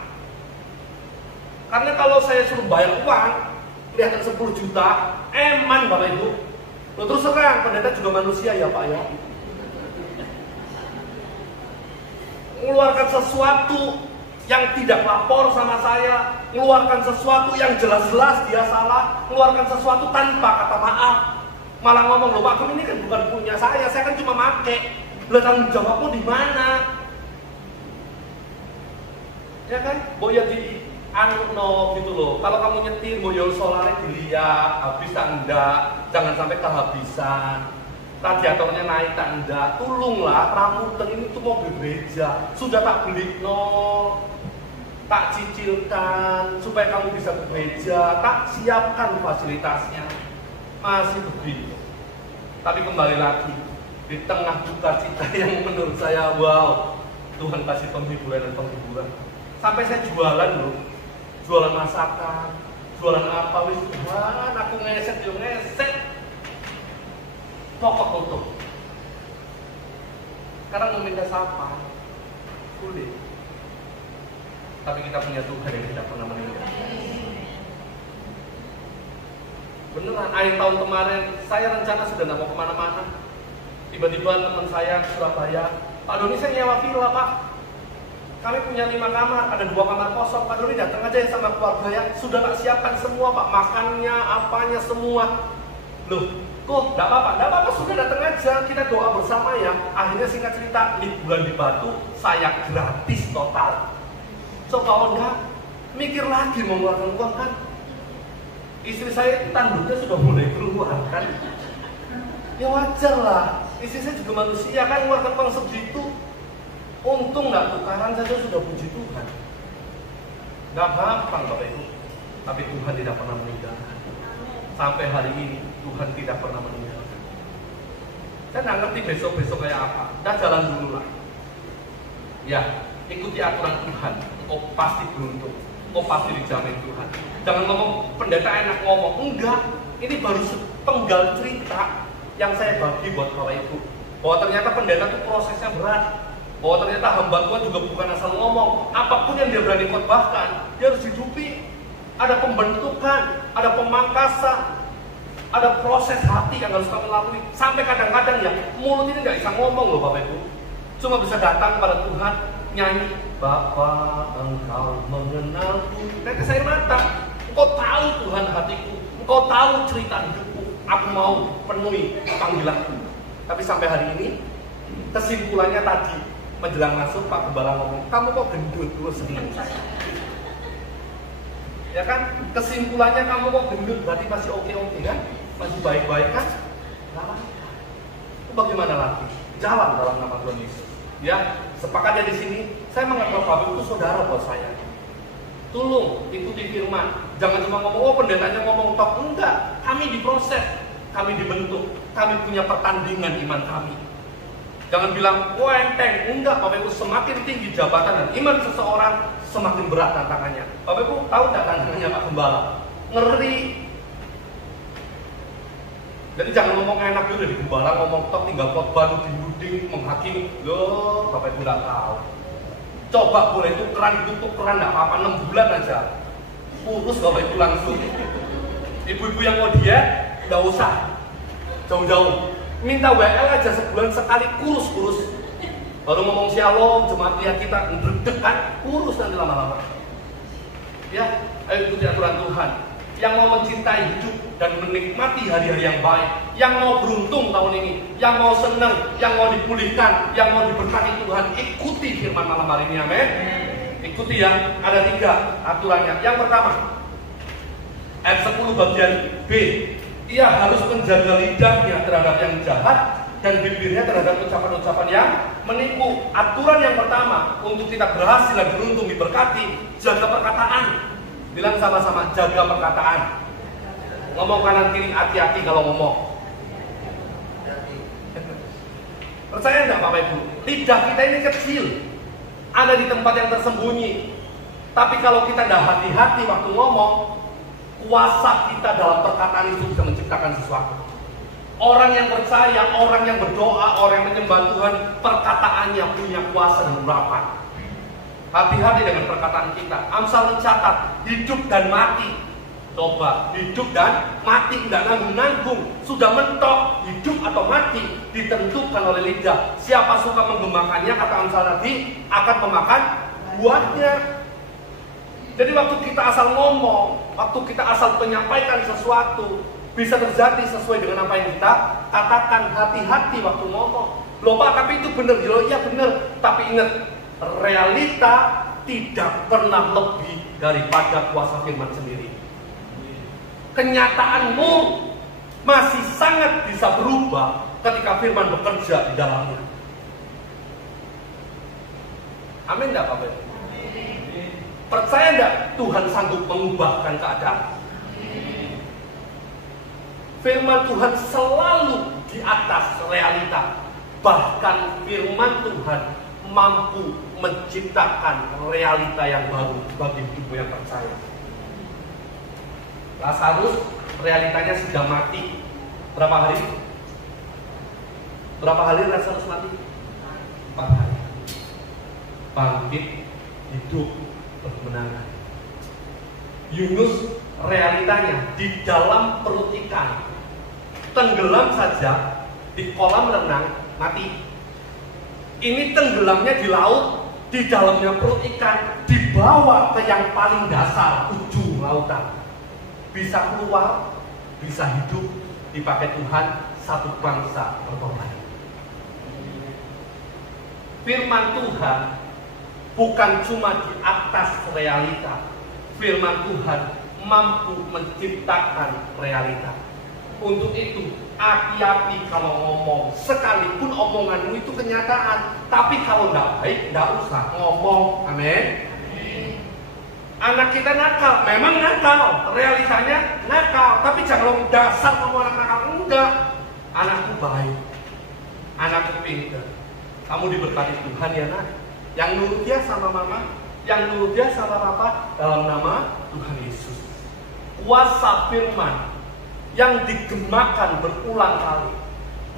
Karena kalau saya suruh bayar uang, kelihatan 10 juta, eman Bapak Ibu. Loh, terus terang, pendeta juga manusia ya Pak ya. Mengeluarkan sesuatu yang tidak lapor sama saya, mengeluarkan sesuatu yang jelas-jelas dia salah, mengeluarkan sesuatu tanpa kata maaf. Malah ngomong, loh Pak, ini kan bukan punya saya kan cuma make. Lah tanggung jawabmu di mana? Ya kan? Boya di no gitu loh. Kalau kamu nyetir boyo solarnya dilihat habis tak enggak, jangan sampai kehabisan. Radiatornya naik tak enggak, tolonglah rambutan ini tuh mobil gereja sudah tak beli tak cicilkan supaya kamu bisa ke gereja, tak siapkan fasilitasnya. Masih begitu. Tapi kembali lagi, di tengah duka cita yang menurut saya wow, Tuhan kasih penghiburan. Sampai saya jualan loh, jualan masakan, jualan apa wis Tuhan, aku ngeset. Pokok tutup. Sekarang meminta siapa? Sulit. Tapi kita punya Tuhan yang tidak pernah meninggal. Beneran, akhir tahun kemarin saya rencana sudah nggak mau kemana-mana. Tiba-tiba teman saya Surabaya, Pak Doni saya nyewa villa Pak. Kami punya 5 kamar, ada 2 kamar kosong. Pak Doni datang aja ya sama keluarga ya. Sudah tak siapkan semua Pak, makannya, apanya semua. Loh, kok enggak apa-apa, sudah datang aja, kita doa bersama ya. Akhirnya singkat cerita, liburan di Batu saya gratis total. So kalau enggak, mikir lagi mau mengeluarkan uang kan. Istri saya tanduknya sudah mulai keluar kan. Ya wajar lah, istri saya juga manusia kan, mengeluarkan uang segitu. Untung nggak tukaran saja sudah puji Tuhan. Nggak gampang Bapak Ibu, tapi Tuhan tidak pernah meninggalkan. Sampai hari ini Tuhan tidak pernah meninggalkan. Saya nggak ngerti besok kayak apa. Dah jalan dulu lah. Ya, ikuti aturan Tuhan. Kau pasti beruntung. Kau pasti dijamin Tuhan. Jangan ngomong pendeta enak ngomong. Enggak. Ini baru sepenggal cerita yang saya bagi buat Bapak Ibu. Bahwa ternyata pendeta itu prosesnya berat. Bahwa ternyata hamba Tuhan juga bukan asal ngomong. Apapun yang dia berani khotbahkan, dia harus hidupi. Ada pembentukan, ada pemangkasan, Ada proses hati yang harus kamu lalui. Sampai kadang-kadang ya, mulut ini nggak bisa ngomong loh Bapak Ibu. Cuma bisa datang pada Tuhan, nyanyi, Bapa Engkau mengenalku, tetes air mata. Engkau tahu Tuhan hatiku, Engkau tahu cerita hidupku. Aku mau penuhi panggilanku. Tapi sampai hari ini, kesimpulannya tadi menjelang masuk Pak Gembala ngomong, kamu kok gendut? Gue seneng saya. Ya kan, kesimpulannya kamu kok gendut, berarti masih oke-oke kan? Masih baik-baik kan? Nah, itu bagaimana lagi? Jalan dalam nama Tuhan Yesus. Ya, sepakatnya di sini, saya menganggap Bapak itu saudara buat saya. Tolong ikuti firman. Jangan cuma ngomong, oh pendetanya ngomong tok. Enggak, kami diproses, kami dibentuk, kami punya pertandingan iman kami. Jangan bilang, wah enteng. Enggak, Bapak Ibu, semakin tinggi jabatan dan iman seseorang, semakin berat tantangannya. Bapak Ibu tahu nggak tantangannya Pak Gembala? Ngeri. Jadi jangan ngomong enak dulu di Gembala, ngomong tok tinggal khotbah di menghakimi. Loh, Bapak Ibu nggak tahu. Coba boleh tukeran nggak apa-apa, 6 bulan aja. Kurus Bapak Ibu langsung. Ibu-ibu yang mau diet, nggak usah jauh-jauh. Minta WL aja sebulan sekali, kurus. Baru ngomong shalom, jemaat lihat kita ngedek kan, kurus nanti lama-lama. Ya, ayo ikuti aturan Tuhan. Yang mau mencintai hidup dan menikmati hari-hari yang baik, yang mau beruntung tahun ini, yang mau senang, yang mau dipulihkan, yang mau diberkati Tuhan, ikuti firman malam hari ini, amin. Ikuti ya, ada 3 aturannya. Yang pertama, ayat 10 bagian B, ia harus menjaga lidahnya terhadap yang jahat dan bibirnya terhadap ucapan-ucapan yang menipu. Aturan yang pertama untuk kita berhasil dan beruntung diberkati, jaga perkataan. Bilang sama-sama, jaga perkataan. Ngomong kanan kiri, hati-hati kalau ngomong. Percaya enggak Bapak Ibu? Lidah kita ini kecil, ada di tempat yang tersembunyi. Tapi kalau kita tidak hati-hati waktu ngomong, kuasa kita dalam perkataan itu bisa menciptakan sesuatu. Orang yang percaya, orang yang berdoa, orang yang menyembah Tuhan, perkataannya punya kuasa dan urapan. Hati-hati dengan perkataan kita. Amsal mencatat hidup dan mati. Coba, hidup dan mati, tidak nanggung-nanggung. Sudah mentok, hidup atau mati ditentukan oleh lidah. Siapa suka menggemakannya, kata Amsal tadi, akan memakan buahnya. Jadi waktu kita asal ngomong, waktu kita asal menyampaikan sesuatu, bisa terjadi sesuai dengan apa yang kita katakan. Hati-hati waktu ngomong. Loh Pak, tapi itu benar. Iya benar. Tapi ingat, realita tidak pernah lebih daripada kuasa firman sendiri. Kenyataanmu masih sangat bisa berubah ketika firman bekerja di dalamnya. Amin enggak Bapak Ibu? Percaya enggak Tuhan sanggup mengubahkan keadaan? Firman Tuhan selalu di atas realita. Bahkan firman Tuhan mampu menciptakan realita yang baru bagi hidupmu yang percaya. Lazarus realitanya sudah mati. Berapa hari? Berapa hari Lazarus mati? 4 hari. Bangkit, hidup, berkemenangan. Yunus realitanya di dalam perut ikan, tenggelam saja di kolam renang, mati. Ini tenggelamnya di laut, di dalamnya perut ikan, dibawa ke yang paling dasar, ujung lautan. Bisa keluar, bisa hidup, dipakai Tuhan, satu bangsa bertobat. Firman Tuhan bukan cuma di atas realita. Firman Tuhan mampu menciptakan realita. Untuk itu, hati-hati kalau ngomong. Sekalipun omonganmu itu kenyataan, tapi kalau tidak baik, tidak usah ngomong. Amin. Anak kita nakal, memang nakal, realitanya nakal. Tapi jangan dasar kamu anak nakal. Enggak. Anakku baik, anakku pintar. Kamu diberkati Tuhan ya nak. Yang nurut dia sama mama, yang nurut dia sama papa, dalam nama Tuhan Yesus. Kuasa firman yang digemakan berulang kali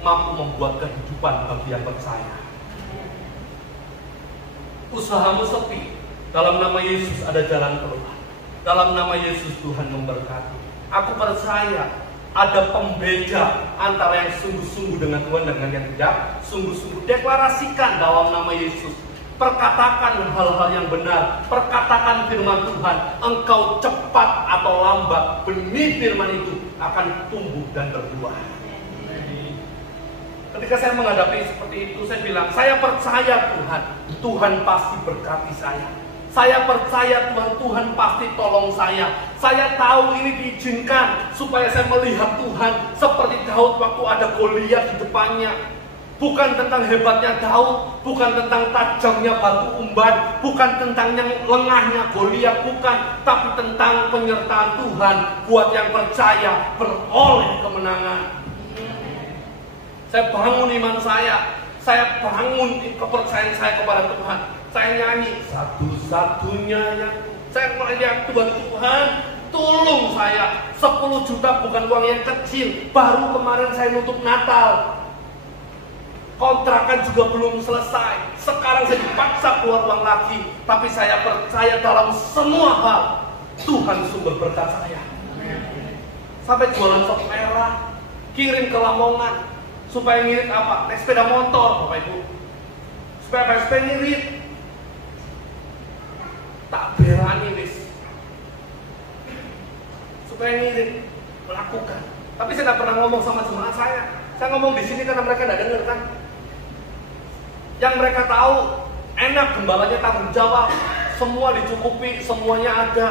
mampu membuat kehidupan bagi yang percaya. Usahamu sepi, dalam nama Yesus ada jalan keluar. Dalam nama Yesus Tuhan memberkati. Aku percaya Ada pembeda antara yang sungguh-sungguh dengan Tuhan dengan yang tidak sungguh-sungguh. Deklarasikan dalam nama Yesus. Perkatakan hal-hal yang benar. Perkatakan firman Tuhan. Engkau cepat atau lambat, benih firman itu akan tumbuh dan berbuah. Ketika saya menghadapi seperti itu, saya bilang, saya percaya Tuhan. Tuhan pasti berkati saya. Saya percaya Tuhan pasti tolong saya. Saya tahu ini diizinkan supaya saya melihat Tuhan seperti Daud waktu ada Goliat di depannya. Bukan tentang hebatnya Daud, bukan tentang tajamnya batu umban, bukan tentang yang lengahnya Goliat, bukan, tapi tentang penyertaan Tuhan buat yang percaya beroleh kemenangan. Saya bangun iman saya bangun kepercayaan saya kepada Tuhan. Saya nyanyi satu-satunya yang saya melihat Tuhan tolong saya. 10 juta bukan uang yang kecil. Baru kemarin saya nutup Natal, kontrakan juga belum selesai. Sekarang saya dipaksa keluar uang lagi. Tapi saya percaya dalam semua hal Tuhan sumber berkat saya. Sampai jualan sop merah, kirim ke Lamongan. Supaya ngirit apa? Naik sepeda motor Bapak Ibu. Supaya ngirit. Tak berani wis. Supaya ngirit, melakukan. Tapi saya tidak pernah ngomong sama jemaat saya. Saya ngomong di sini karena mereka tidak dengar kan. Yang mereka tahu enak, gembalanya tanggung jawab, semua dicukupi, semuanya ada.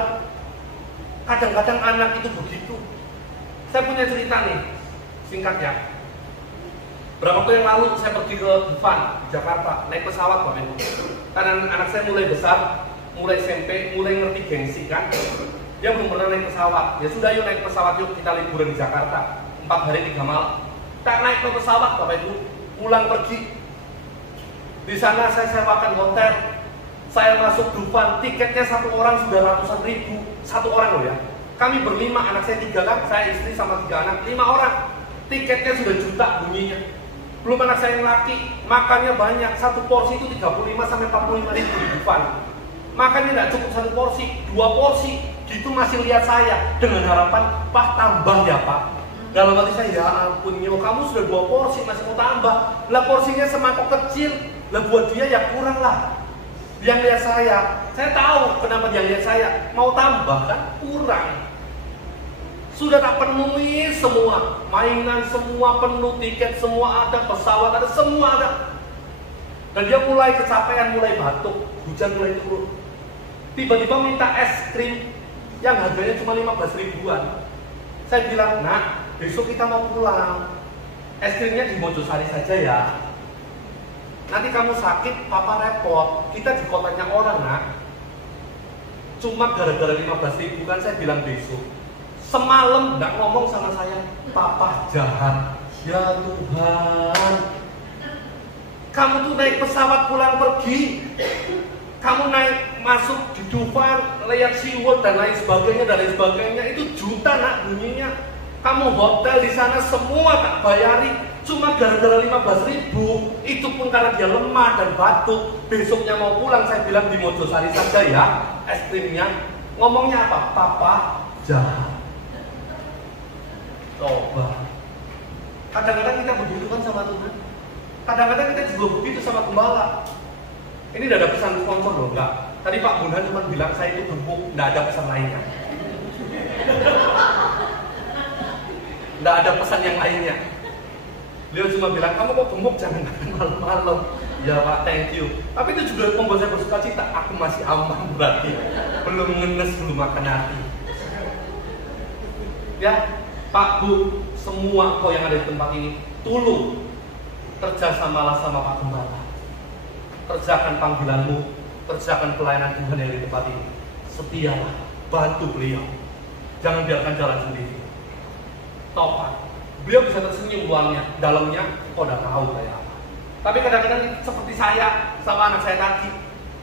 Kadang-kadang anak itu begitu. Saya punya cerita nih, singkat ya. Berapa waktu yang lalu saya pergi ke Dufan, Jakarta, naik pesawat Bapak Ibu. Karena anak saya mulai besar, mulai SMP, mulai ngerti gengsi kan. Dia belum pernah naik pesawat. Ya sudah, yuk naik pesawat, yuk kita liburan di Jakarta 4 hari 3 malam. Tak naik ke pesawat Bapak Ibu, pulang pergi. Di sana saya sewakan hotel. Saya masuk Dufan, tiketnya satu orang sudah ratusan ribu. Satu orang loh ya. Kami berlima, anak saya 3 kan, saya istri sama 3 anak, 5 orang. Tiketnya sudah juta bunyinya. Belum anak saya yang laki, makannya banyak. Satu porsi itu 35 sampai 45 ribu di Dufan. Makannya tidak cukup 1 porsi, 2 porsi. Gitu masih lihat saya dengan harapan, Pak tambah ya Pak. Dalam hati saya, ya ampun Nyo, kamu sudah 2 porsi masih mau tambah. Lah porsinya semangkok kecil, lah buat dia ya kurang lah. Yang lihat saya tahu kenapa dia lihat saya, mau tambah kan kurang. Sudah tak penuhi semua, mainan semua penuh, tiket semua ada, pesawat ada, semua ada. Dan dia mulai kecapean, mulai batuk, hujan mulai turun. Tiba-tiba minta es krim yang harganya cuma 15 ribuan. Saya bilang, nak, besok kita mau pulang. Es krimnya di Mojosari saja ya. Nanti kamu sakit, papa repot. Kita di kotanya orang, nak. Cuma gara-gara 15 ribu kan saya bilang besok. Semalam nggak ngomong sama saya, papa jahat. Ya Tuhan, kamu tuh naik pesawat pulang pergi, kamu naik masuk di Dufan, lihat SeaWorld dan lain sebagainya, itu juta nak bunyinya. Kamu hotel di sana semua tak bayari, cuma gara-gara 15 ribu. Itu pun karena dia lemah dan batuk. Besoknya mau pulang, saya bilang di Mojosari saja ya, es krimnya. Ngomongnya apa? Papa jahat. Coba. Kadang-kadang kita begitu kan sama Tuhan. Kadang-kadang kita juga begitu sama gembala. Ini tidak ada pesan sponsor loh, enggak. Tadi Pak Bundan cuma bilang saya itu gemuk, tidak ada pesan lainnya. Tidak ada pesan yang lainnya. Beliau cuma bilang, kamu kok gemuk, jangan makan malam-malam. Ya Pak, thank you. Tapi itu juga membuat saya bersuka cita. Aku masih aman berarti. Belum ngenes, belum makan hati. Ya, Pak, Bu, semua kau yang ada di tempat ini, tolong kerjasamalah sama Pak Gembala. Kerjakan panggilanmu, kerjakan pelayanan Tuhan yang di tempat ini. Setialah, bantu beliau. Jangan biarkan jalan sendiri. Topan, beliau bisa tersenyum luarnya, dalamnya kau udah tahu kayak apa. Tapi kadang-kadang seperti saya sama anak saya tadi,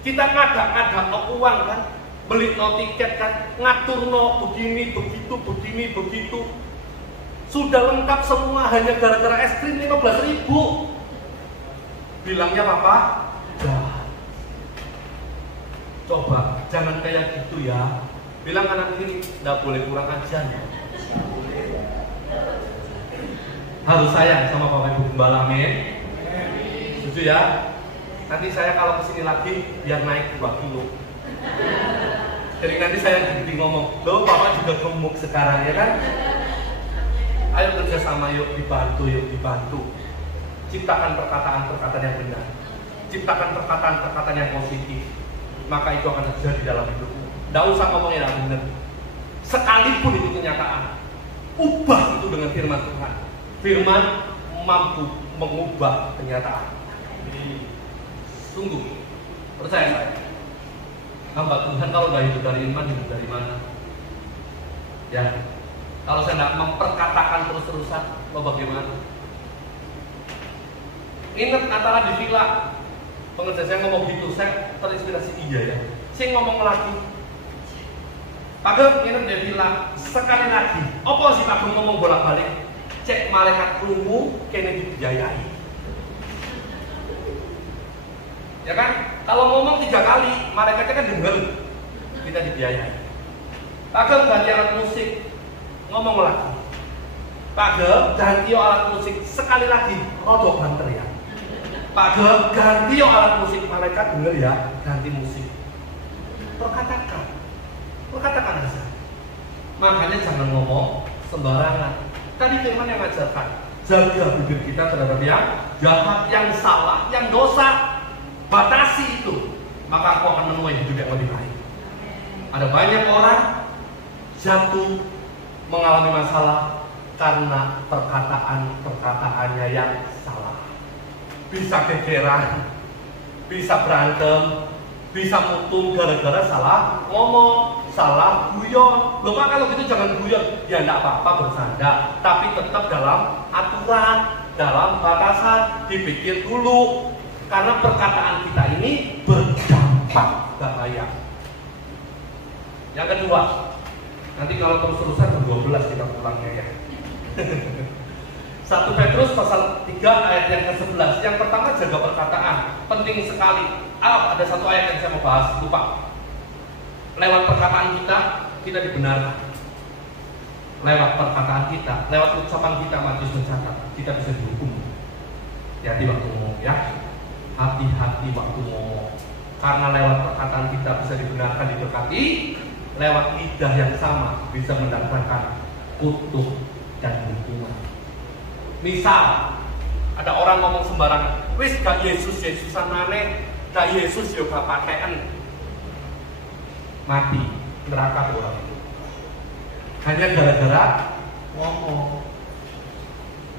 kita ngadak-ngadak uang kan, beli no tiket kan, ngatur no begini, begitu. Sudah lengkap semua hanya gara-gara es krim 15 ribu. Bilangnya Papa, jahat. Coba, jangan kayak gitu ya. Bilang anak ini, nggak boleh kurang ajar ya. Harus sayang sama Bapak Ibu Gembala, amin. Setuju ya? Nanti saya kalau kesini lagi biar naik 2 kilo. Jadi nanti saya jadi ngomong, loh Bapak juga gemuk sekarang ya kan? Ayo kerjasama, yuk dibantu, ciptakan perkataan-perkataan yang benar, ciptakan perkataan-perkataan yang positif, maka itu akan terjadi dalam hidupmu. Tidak usah ngomongnya yang benar, sekalipun itu kenyataan, ubah itu dengan firman Tuhan. Firman mampu mengubah kenyataan. Sungguh, percaya saya, hamba Tuhan kalau tidak hidup dari iman, hidup dari mana? Ya, kalau saya tidak memperkatakan terus-terusan, mau bagaimana? Ingat antara di villa, pengerja saya ngomong gitu, saya terinspirasi iya ya. Saya ngomong lagi, Pak Gem, ingat di villa, sekali lagi, apa sih Pak Gem ngomong bolak-balik? Cek malaikat krungu, kene dibiayai. Ya kan? Kalau ngomong 3 kali, malaikatnya kan denger, kita dibiayai. Pak Gem, ganti alat musik, ngomong lagi. Pak Gem, ganti alat musik sekali lagi, rodo banter ya. Pak Gem, ganti alat musik, malaikat denger ya, ganti musik. Perkatakan aja. Makanya jangan ngomong sembarangan. Tadi firman yang mengajarkan, jaga bibir kita terhadap yang jahat, yang salah, yang dosa. Batasi itu, maka aku akan menuai hidup yang lebih baik. Ada banyak orang jatuh mengalami masalah karena perkataannya yang salah. Bisa gegeran, bisa berantem, bisa mutung gara-gara salah ngomong, salah guyon. Loh Pak, kalau gitu jangan guyon. Ya enggak apa-apa bersanda, tapi tetap dalam aturan, dalam batasan, dipikir dulu. Karena perkataan kita ini berdampak bahaya. Yang kedua, nanti kalau terus-terusan 12 kita pulangnya ya. 1 Petrus pasal 3 ayat yang ke-11. Yang pertama, jaga perkataan, penting sekali. Ada satu ayat yang saya mau bahas, lupa. Lewat perkataan kita dibenarkan. Lewat perkataan kita, lewat ucapan kita, Matius mencatat, kita bisa dihukum. Hati-hati waktu ngomong ya. Hati-hati waktu ngomong. Karena lewat perkataan kita bisa dibenarkan, diberkati. Lewat lidah yang sama bisa mendatangkan kutuk dan hukuman. Misal ada orang ngomong sembarangan, wis gak Yesusan maneh, gak Yesus yo gak pakean. Mati neraka orang itu. Hanya gara-gara ngomong.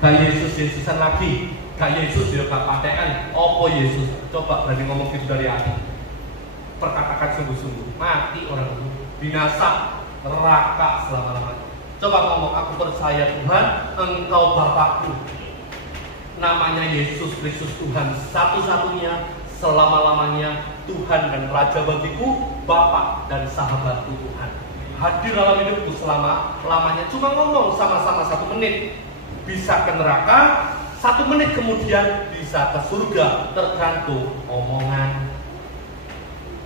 Gak Yesusan lagi, gak Yesus yo gak pakean. Opo Yesus? Coba berani ngomong gitu dari hati. Perkatakan sungguh-sungguh, mati orang itu, binasa, neraka selama-lamanya. Coba ngomong, aku percaya Tuhan, Engkau Bapakku. Namanya Yesus Kristus Tuhan satu-satunya, selama-lamanya Tuhan dan Raja bagiku, Bapa dan sahabatku Tuhan. Hadir dalam hidupku selama-lamanya. Cuma ngomong sama-sama 1 menit, bisa ke neraka, 1 menit kemudian bisa ke surga, tergantung omongan.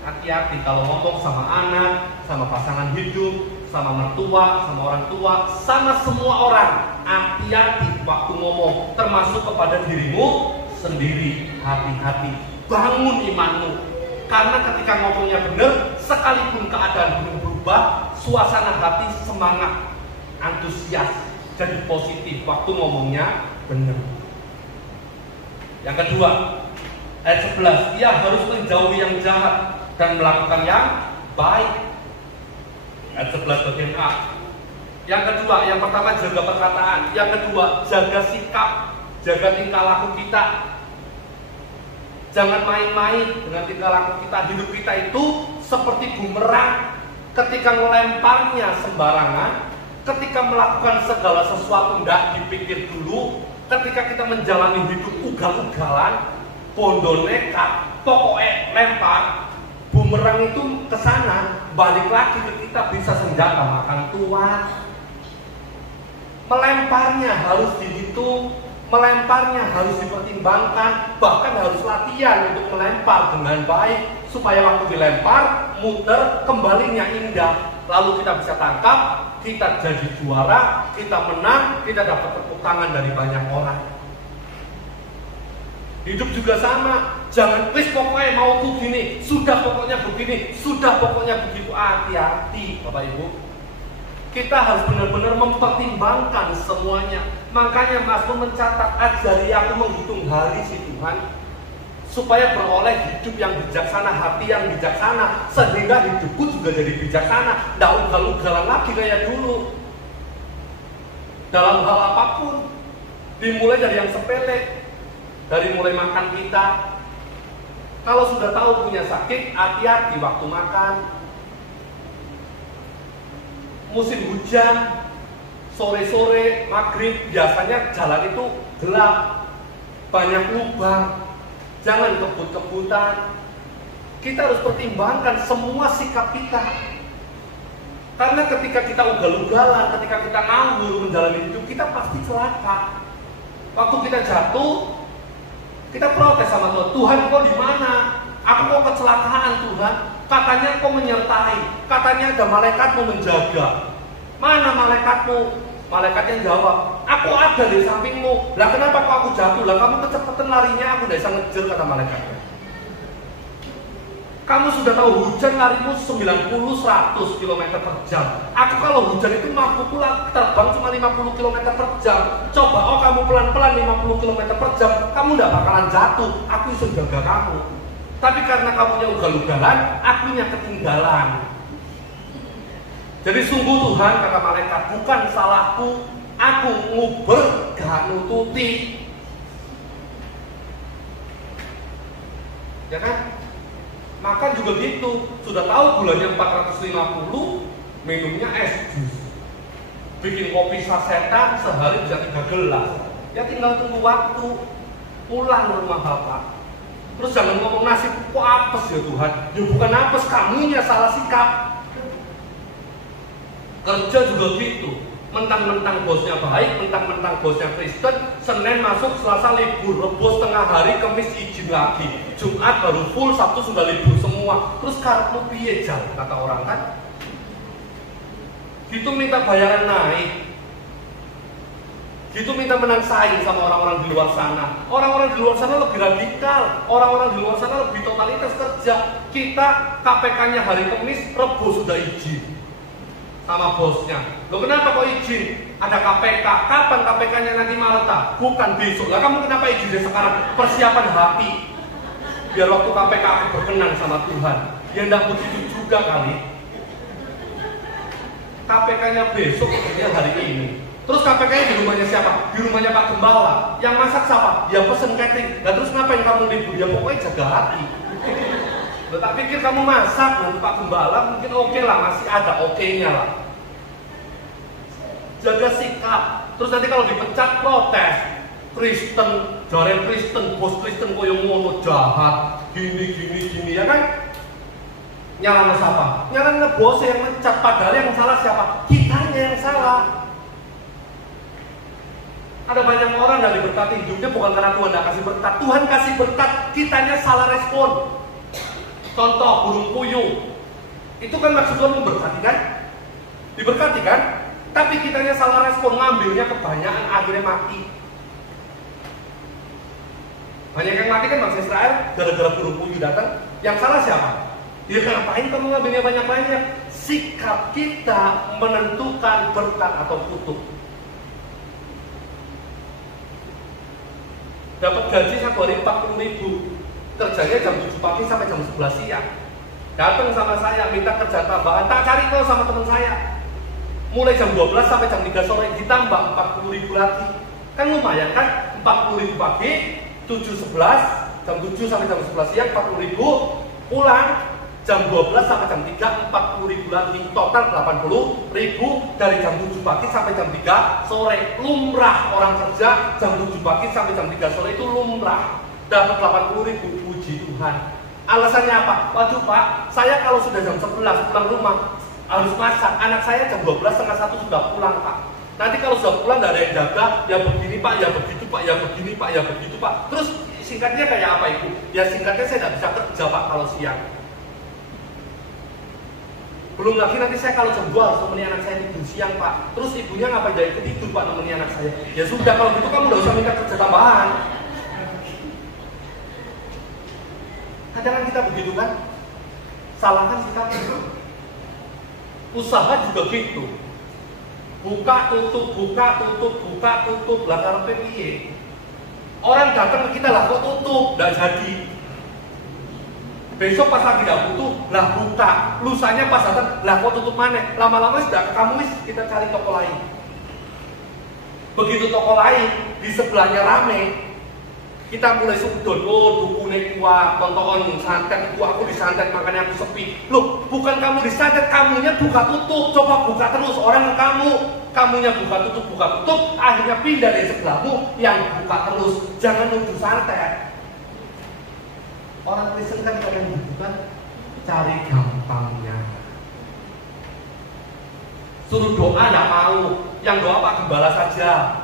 Hati-hati kalau ngomong sama anak, sama pasangan hidup, sama mertua, sama orang tua, sama semua orang. Hati-hati waktu ngomong, termasuk kepada dirimu sendiri. Hati-hati, bangun imanmu. Karena ketika ngomongnya benar, sekalipun keadaan belum berubah, suasana hati semangat, antusias, jadi positif waktu ngomongnya benar. Yang kedua, ayat 11, ia harus menjauhi yang jahat dan melakukan yang baik. Ayat 11 bagian A. Yang kedua, yang pertama jaga perkataan, yang kedua jaga sikap, jaga tingkah laku kita. Jangan main-main dengan tingkah laku kita. Hidup kita itu seperti bumerang. Ketika melemparnya sembarangan, ketika melakukan segala sesuatu tidak dipikir dulu, ketika kita menjalani hidup ugal-ugalan, bondo nekat, pokoknya lempar, bumerang itu ke sana, balik lagi ke kita, bisa senjata makan tuan. Melemparnya harus dihitung, melemparnya harus dipertimbangkan, bahkan harus latihan untuk melempar dengan baik supaya waktu dilempar, muter, kembalinya indah, lalu kita bisa tangkap, kita jadi juara, kita menang, kita dapat tepuk tangan dari banyak orang. Hidup juga sama, jangan wis pokoknya mau begini, sudah pokoknya begini, sudah pokoknya begitu. Hati-hati Bapak Ibu. Kita harus benar-benar mempertimbangkan semuanya. Makanya Mazmur mencatat, ajari aku menghitung hari si Tuhan, supaya beroleh hidup yang bijaksana, hati yang bijaksana, sehingga hidupku juga jadi bijaksana. Tidak ugal-ugalan lagi kayak dulu. Dalam hal apapun, dimulai dari yang sepele. Dari mulai makan kita, kalau sudah tahu punya sakit, hati-hati waktu makan. Musim hujan, sore-sore, maghrib, biasanya jalan itu gelap, banyak lubang, jangan kebut-kebutan. Kita harus pertimbangkan semua sikap kita. Karena ketika kita ugal-ugalan, ketika kita ngawur menjalani hidup, kita pasti celaka. Waktu kita jatuh, kita protes sama Tuhan, Tuhan kau di mana? Aku mau kecelakaan Tuhan. Katanya kau menyertai, katanya ada malaikatmu menjaga. Mana malaikatmu? Malaikatnya jawab, aku ada di sampingmu. Lah kenapa kok aku jatuh? Lah kamu kecepatan larinya, aku tidak bisa ngejar, kata malaikatnya. Kamu sudah tahu hujan larimu 90-100 km per jam. Aku kalau hujan itu mampu pula terbang cuma 50 km per jam. Coba kamu pelan-pelan 50 km per jam, kamu tidak bakalan jatuh. Aku bisa jaga kamu. Tapi karena kamunya ugal-ugalan, akunya ketinggalan. Jadi sungguh Tuhan, kata malaikat, bukan salahku. Aku nguber gak nututi. Ya kan? Makan juga gitu, sudah tahu gulanya 450, minumnya es jus. Bikin kopi sasetan sehari bisa 3 gelas. Ya tinggal tunggu waktu, pulang ke rumah Bapak. Terus jangan ngomong nasib, kok apes ya Tuhan? Ya bukan apes, kamunya salah sikap. Kerja juga gitu, mentang-mentang bosnya baik, mentang-mentang bosnya Kristen, Senin masuk, Selasa libur, Rebo setengah hari, Kamis izin lagi, Jumat baru full, Sabtu sudah libur semua. Terus kartu piye jal, kata orang kan? Gitu minta bayaran naik, gitu minta menang saing sama orang-orang di luar sana. Orang-orang di luar sana lebih radikal, orang-orang di luar sana lebih totalitas kerja. Kita KPK-nya hari Kamis, Rebo sudah izin sama bosnya. Loh kenapa kok izin? Ada KPK. Kapan KPK-nya nanti Malta? Bukan besok. Lah kamu kenapa izinnya sekarang? Persiapan hati. Biar waktu KPK aku berkenan sama Tuhan. Ya enggak begitu juga kali. KPK-nya besok, kerja hari ini. Terus KPK-nya di rumahnya siapa? Di rumahnya Pak Gembala. Yang masak siapa? Yang pesen catering. Nah terus ngapain kamu libur? Ya pokoknya jaga hati. Loh, tak pikir kamu masak, nanti Pak Gembala mungkin oke lah, masih ada oke-nya lah. Jaga sikap. Terus nanti kalau dipecat protes. Kristen, jaren Kristen, bos Kristen koyo ngono jahat, gini ya kan? Nyalahnya siapa? Nyalahnya bos yang mencat, padahal yang salah siapa? Kitanya yang salah. Ada banyak orang yang diberkati hidupnya bukan karena Tuhan tidak kasih berkat. Tuhan kasih berkat, kitanya salah respon. Contoh burung puyuh, itu kan maksud Tuhan memberkati kan? Diberkati kan? Tapi kitanya salah respon, ngambilnya kebanyakan, akhirnya mati. Banyak yang mati kan bangsa Israel gara-gara burung puyuh datang. Yang salah siapa? Ya ngapain kamu ngambilnya banyak-banyak? Sikap kita menentukan berkat atau kutuk. Dapat gaji 1 hari 40.000. Kerjanya jam 7 pagi sampai jam 11 siang. Datang sama saya, minta kerjaan tambahan, tak cari tahu sama teman saya. Mulai jam 12 sampai jam 3 sore, ditambah 40.000 lagi. Kan lumayan kan? 40.000 pagi, 7-11, jam 7 sampai jam 11 siang, 40.000. Pulang, jam 12 sampai jam 3, 40.000 lagi. Total 80.000 dari jam 7 pagi sampai jam 3 sore. Lumrah orang kerja, jam 7 pagi sampai jam 3 sore itu lumrah. Dapat 80.000, puji Tuhan. Alasannya apa? Waduh Pak, saya kalau sudah jam 11 pulang rumah harus masak. Anak saya jam 12 setengah 1 sudah pulang Pak. Nanti kalau sudah pulang tidak ada yang jaga, ya begini Pak, ya begitu Pak, ya begini Pak, ya begitu Pak. Terus singkatnya kayak apa Ibu? Ya singkatnya saya tidak bisa kerja Pak kalau siang. Belum lagi nanti saya kalau jam 2 harus nemeni anak saya tidur siang Pak. Terus ibunya ngapain jadi ikut tidur Pak nemeni anak saya? Ya sudah, kalau gitu kamu udah usah minta kerja tambahan. Kadang-kadang kita begitu kan? Salahkan sikap itu. Usaha juga gitu. Buka tutup, buka tutup, buka tutup. Lah karepe piye? Orang datang ke kita lah kok tutup, enggak jadi. Besok pas lagi tidak butuh, lah buka. Lusanya pas datang, lah kok tutup mana? Lama-lama sudah ke kamu, kita cari toko lain. Begitu toko lain, di sebelahnya rame, kita mulai sudut, oh dukune kuat, tonton santet, aku disantet makanya aku sepi. Loh, bukan kamu disantet, kamunya buka tutup, coba buka terus. Orang kamunya buka tutup, akhirnya pindah dari sebelahmu yang buka terus. Jangan nuduh santet. Orang Kristen kan kadang gitu kan, cari gampangnya. Suruh doa nggak mau, yang doa Pak Gembala saja.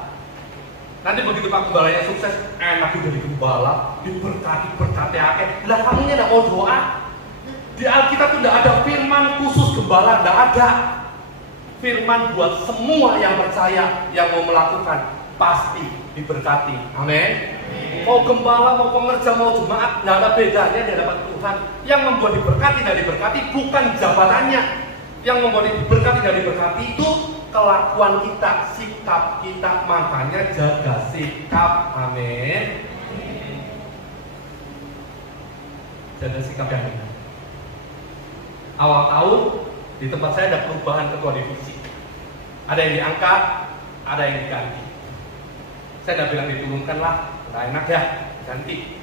Nanti begitu Pak Gembalanya sukses, enak jadi gembala, diberkati akeh. Lah kamunya nggak mau doa? Di Alkitab tuh nggak ada firman khusus gembala, nggak ada. Firman buat semua yang percaya, yang mau melakukan, pasti diberkati. Amin. Mau gembala, mau pengerja, mau jemaat, nggak ada bedanya di hadapan Tuhan. Yang membuat diberkati dan diberkati bukan jabatannya. Yang membuat diberkati dan diberkati itu kelakuan kita, sikap kita. Makanya jaga sikap. Amin. Jaga sikap yang benar. Awal tahun di tempat saya ada perubahan ketua divisi. Ada yang diangkat, ada yang diganti. Saya udah bilang diturunkan lah, nggak enak ya, ganti.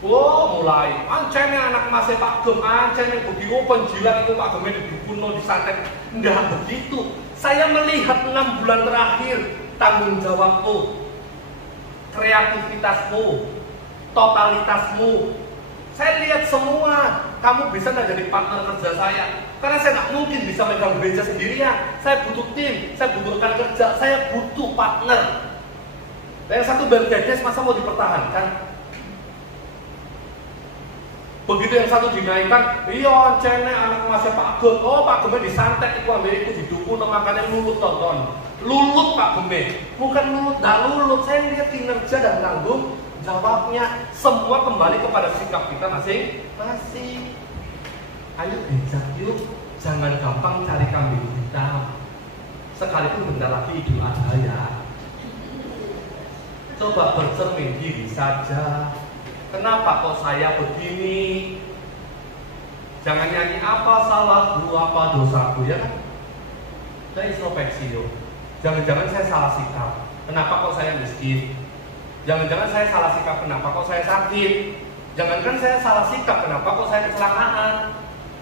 Wow, mulai ancennya anak masih Pak Gem, ancennya begitu penjilat itu Pak Gem dibunuh, disantet. Enggak begitu. Saya melihat 6 bulan terakhir tanggung jawabmu, kreativitasmu, totalitasmu. Saya lihat semua. Kamu bisa nggak jadi partner kerja saya? Karena saya nggak mungkin bisa megang gereja sendirian. Saya butuh tim, saya butuh rekan kerja, saya butuh partner. Dan yang satu bergedes masa mau dipertahankan? Begitu yang satu dinaikkan, iya cene anak masnya Pak Gem, oh Pak Gem disantet, itu ambil itu didukung, makanya lulut tonton. Lulut Pak Gem, bukan lulut, nggak lulut. Saya lihat kinerja dan tanggung jawabnya. Semua kembali kepada sikap kita masing-masing. Ayo bijak yuk, jangan gampang cari kambing hitam. Sekalipun bentar lagi Idul Adha ya. Coba bercermin diri saja. Kenapa kok saya begini? Jangan nyanyi apa salahku, apa dosaku, ya kan? Saya introspeksi yuk. Jangan-jangan saya salah sikap. Kenapa kok saya miskin? Jangan-jangan saya salah sikap. Kenapa kok saya sakit? Jangan-jangan saya salah sikap. Kenapa kok saya kecelakaan?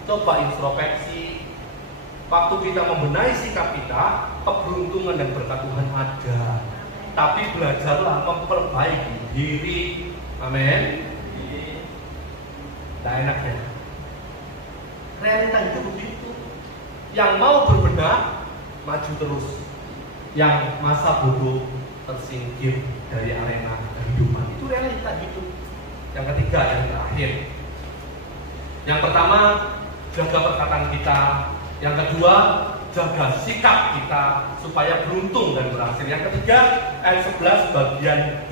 Coba introspeksi. Waktu kita membenahi sikap kita, keberuntungan dan berkat Tuhan ada. Tapi belajarlah memperbaiki diri. Amin. Tidak enak ya. Realita itu begitu. Yang mau berbenah, maju terus. Yang masa bodoh tersingkir dari arena kehidupan. Itu realita gitu. Yang ketiga, yang terakhir. Yang pertama, jaga perkataan kita. Yang kedua, jaga sikap kita supaya beruntung dan berhasil. Yang ketiga, ayat 11 bagian B.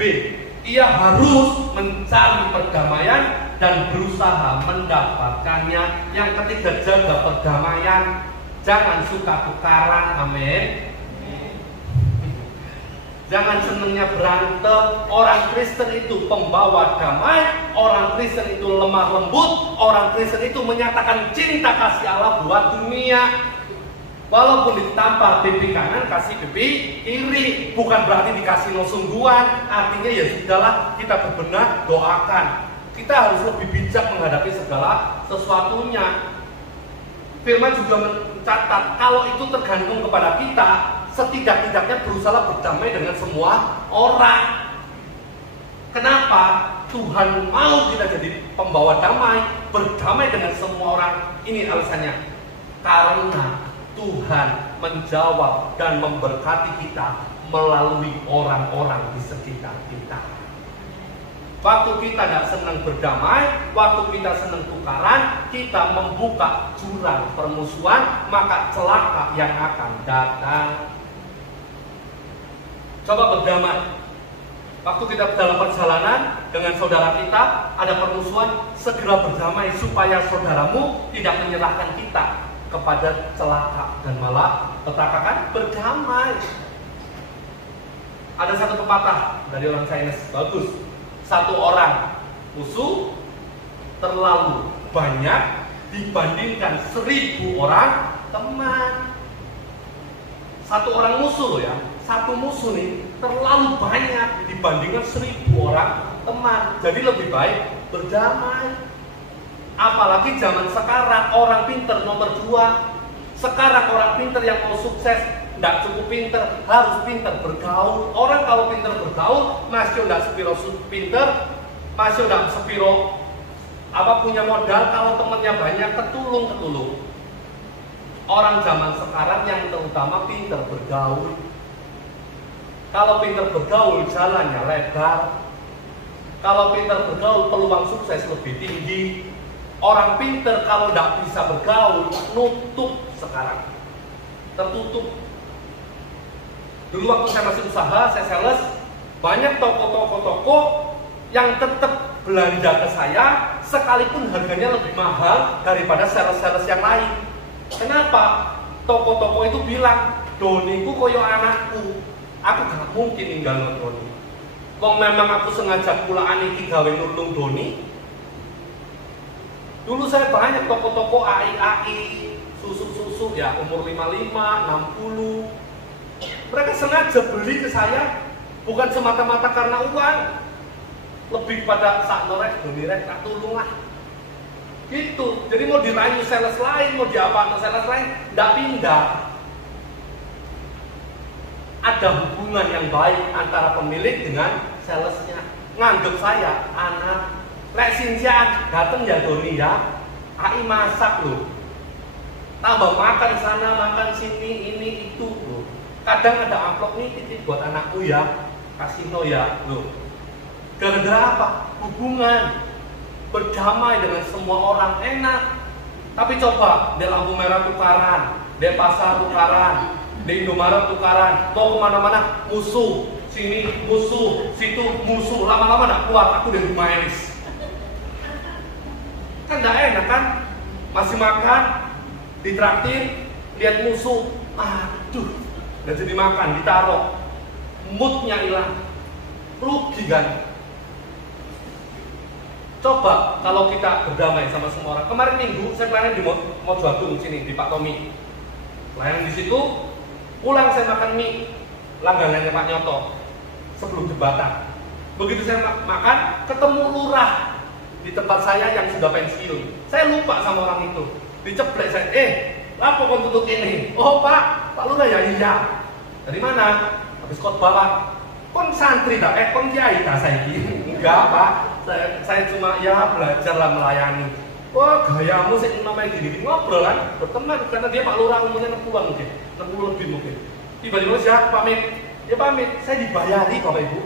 Ia harus mencari perdamaian dan berusaha mendapatkannya. Yang ketiga, jaga perdamaian. Jangan suka tukaran. Amin. Jangan senangnya berantem. Orang Kristen itu pembawa damai. Orang Kristen itu lemah lembut. Orang Kristen itu menyatakan cinta kasih Allah buat dunia. Walaupun ditampar pipi kanan, kasih pipi kiri. Bukan berarti dikasih sungguhan. Artinya ya sudahlah, kita berbenah, doakan. Kita harus lebih bijak menghadapi segala sesuatunya. Firman juga mencatat, kalau itu tergantung kepada kita, setidak-tidaknya berusaha berdamai dengan semua orang. Kenapa? Tuhan mau kita jadi pembawa damai, berdamai dengan semua orang. Ini alasannya. Karena Tuhan menjawab dan memberkati kita melalui orang-orang di sekitar kita. Waktu kita tidak senang berdamai, waktu kita senang tukaran, kita membuka jurang permusuhan, maka celaka yang akan datang. Coba berdamai. Waktu kita dalam perjalanan dengan saudara kita, ada permusuhan, segera berdamai supaya saudaramu tidak menyerahkan kita kepada celaka dan malah petaka, kan? Berdamai. Ada satu pepatah dari orang Chinese, bagus. Satu orang musuh terlalu banyak dibandingkan 1000 orang teman. Satu orang musuh loh ya, satu musuh nih terlalu banyak dibandingkan 1000 orang teman. Jadi lebih baik berdamai. Apalagi zaman sekarang orang pinter nomor 2. Sekarang orang pinter yang mau sukses tidak cukup pinter, harus pinter bergaul. Orang kalau pinter bergaul, masih udah sepiro pinter, masih udah sepiro punya modal. Kalau temennya banyak, ketulung. Orang zaman sekarang yang terutama pinter bergaul. Kalau pinter bergaul, jalannya lebar. Kalau pinter bergaul, peluang sukses lebih tinggi. Orang pinter kalau tidak bisa bergaul, nutup sekarang, tertutup. Dulu waktu saya masih usaha, saya sales, banyak toko yang tetap belanja ke saya, sekalipun harganya lebih mahal daripada sales-sales yang lain. Kenapa? Toko-toko itu bilang, Doniku koyo anakku, aku gak mungkin ninggal Doni. Wong memang aku sengaja pulaan iki gawe nulung Doni. Dulu saya banyak toko-toko AI, susu-susu ya, umur 55, 60. Mereka sengaja beli ke saya bukan semata-mata karena uang, lebih pada sak norek, donirek, tak tulung lah. Gitu. Jadi mau dirayu sales lain, mau diapa sales lain, tidak pindah. Ada hubungan yang baik antara pemilik dengan salesnya. Nganggep saya anak. Lek Sinsian dateng ya Doni ya, AI masak loh. Tambah makan sana, makan sini, ini itu loh. Kadang ada amplop nih titip buat anakku ya, kasino ya loh. Gara-gara apa? Hubungan. Berdamai dengan semua orang enak. Tapi coba di lampu merah tukaran, di pasar tukaran, di Indomaret tukaran, mau kemana-mana musuh, sini musuh, situ musuh, lama-lama gak kuat, aku udah manis. Kan gak enak kan? Masih makan, ditraktir, lihat musuh, aduh, gak jadi makan, ditaruh, moodnya hilang, rugi kan? Coba kalau kita berdamai sama semua orang. Kemarin minggu saya pelayanan di Mojoagung sini di Pak Tommy. Pelayanan di situ, pulang saya makan mie langganannya Pak Nyoto sebelum jembatan. Begitu saya makan, ketemu lurah di tempat saya yang sudah pensiun. Saya lupa sama orang itu. Diceplek saya, apa kon tutup ini? Oh Pak Lurah ya iya. Dari mana? Habis khotbah Pak. Kon santri dah, kon kiai dah saya ini. Enggak Pak. Saya cuma ya belajarlah melayani. Wah gayamu sih namanya gini ngobrol kan, berteman karena dia Pak Lurah umurnya 60-an mungkin, 60 lebih mungkin. Tiba-tiba siapa pamit? Ya pamit, saya dibayari Bapak Ibu.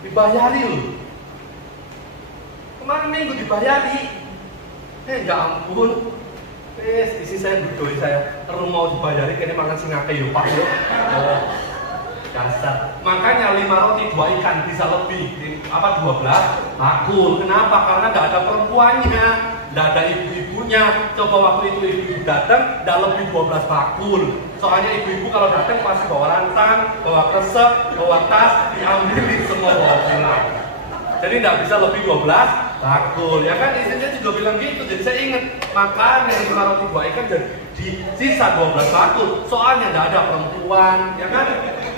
Dibayari loh. Kemarin minggu dibayari. Ya ampun. Isi saya berdoi saya terus mau dibayari kayaknya makan singake yo Pak yo. Dasar. Makanya 5 roti 2 ikan bisa lebih 12 bakul. Kenapa? Karena nggak ada perempuannya, nggak ada ibu-ibunya. Coba waktu itu ibu-ibu datang, nggak lebih 12 bakul. Soalnya ibu-ibu kalau datang pasti bawa rantang, bawa kresek, bawa tas, diambilin semua bawa pulang. Jadi nggak bisa lebih 12 bakul. Ya kan istrinya juga bilang gitu. Jadi saya ingat makan yang 5 roti 2 ikan jadi sisa 12 bakul. Soalnya nggak ada perempuan, ya kan?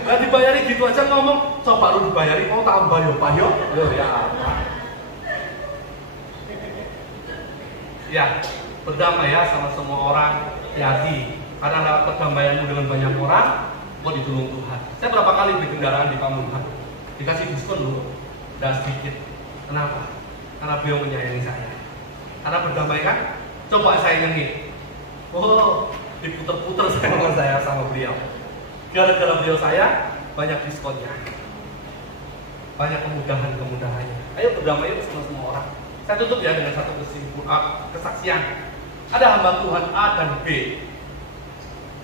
Nggak dibayari gitu aja ngomong, coba lu dibayari mau tambah yo Pak yo. Loh ya apa? Ya, berdamai ya sama semua orang, hati-hati. Karena lewat perdamaianmu dengan banyak orang, mau ditolong Tuhan. Saya berapa kali beli kendaraan di Pamunuhan, dikasih diskon loh, dan sedikit. Kenapa? Karena beliau menyayangi saya. Karena berdamai kan, coba saya nyanyi. Oh, diputer-puter saya sama beliau. Gara-gara beliau saya banyak diskonnya. banyak kemudahannya. Ayo berdamai bersama semua orang. Saya tutup ya dengan satu kesaksian. Ada hamba Tuhan A dan B,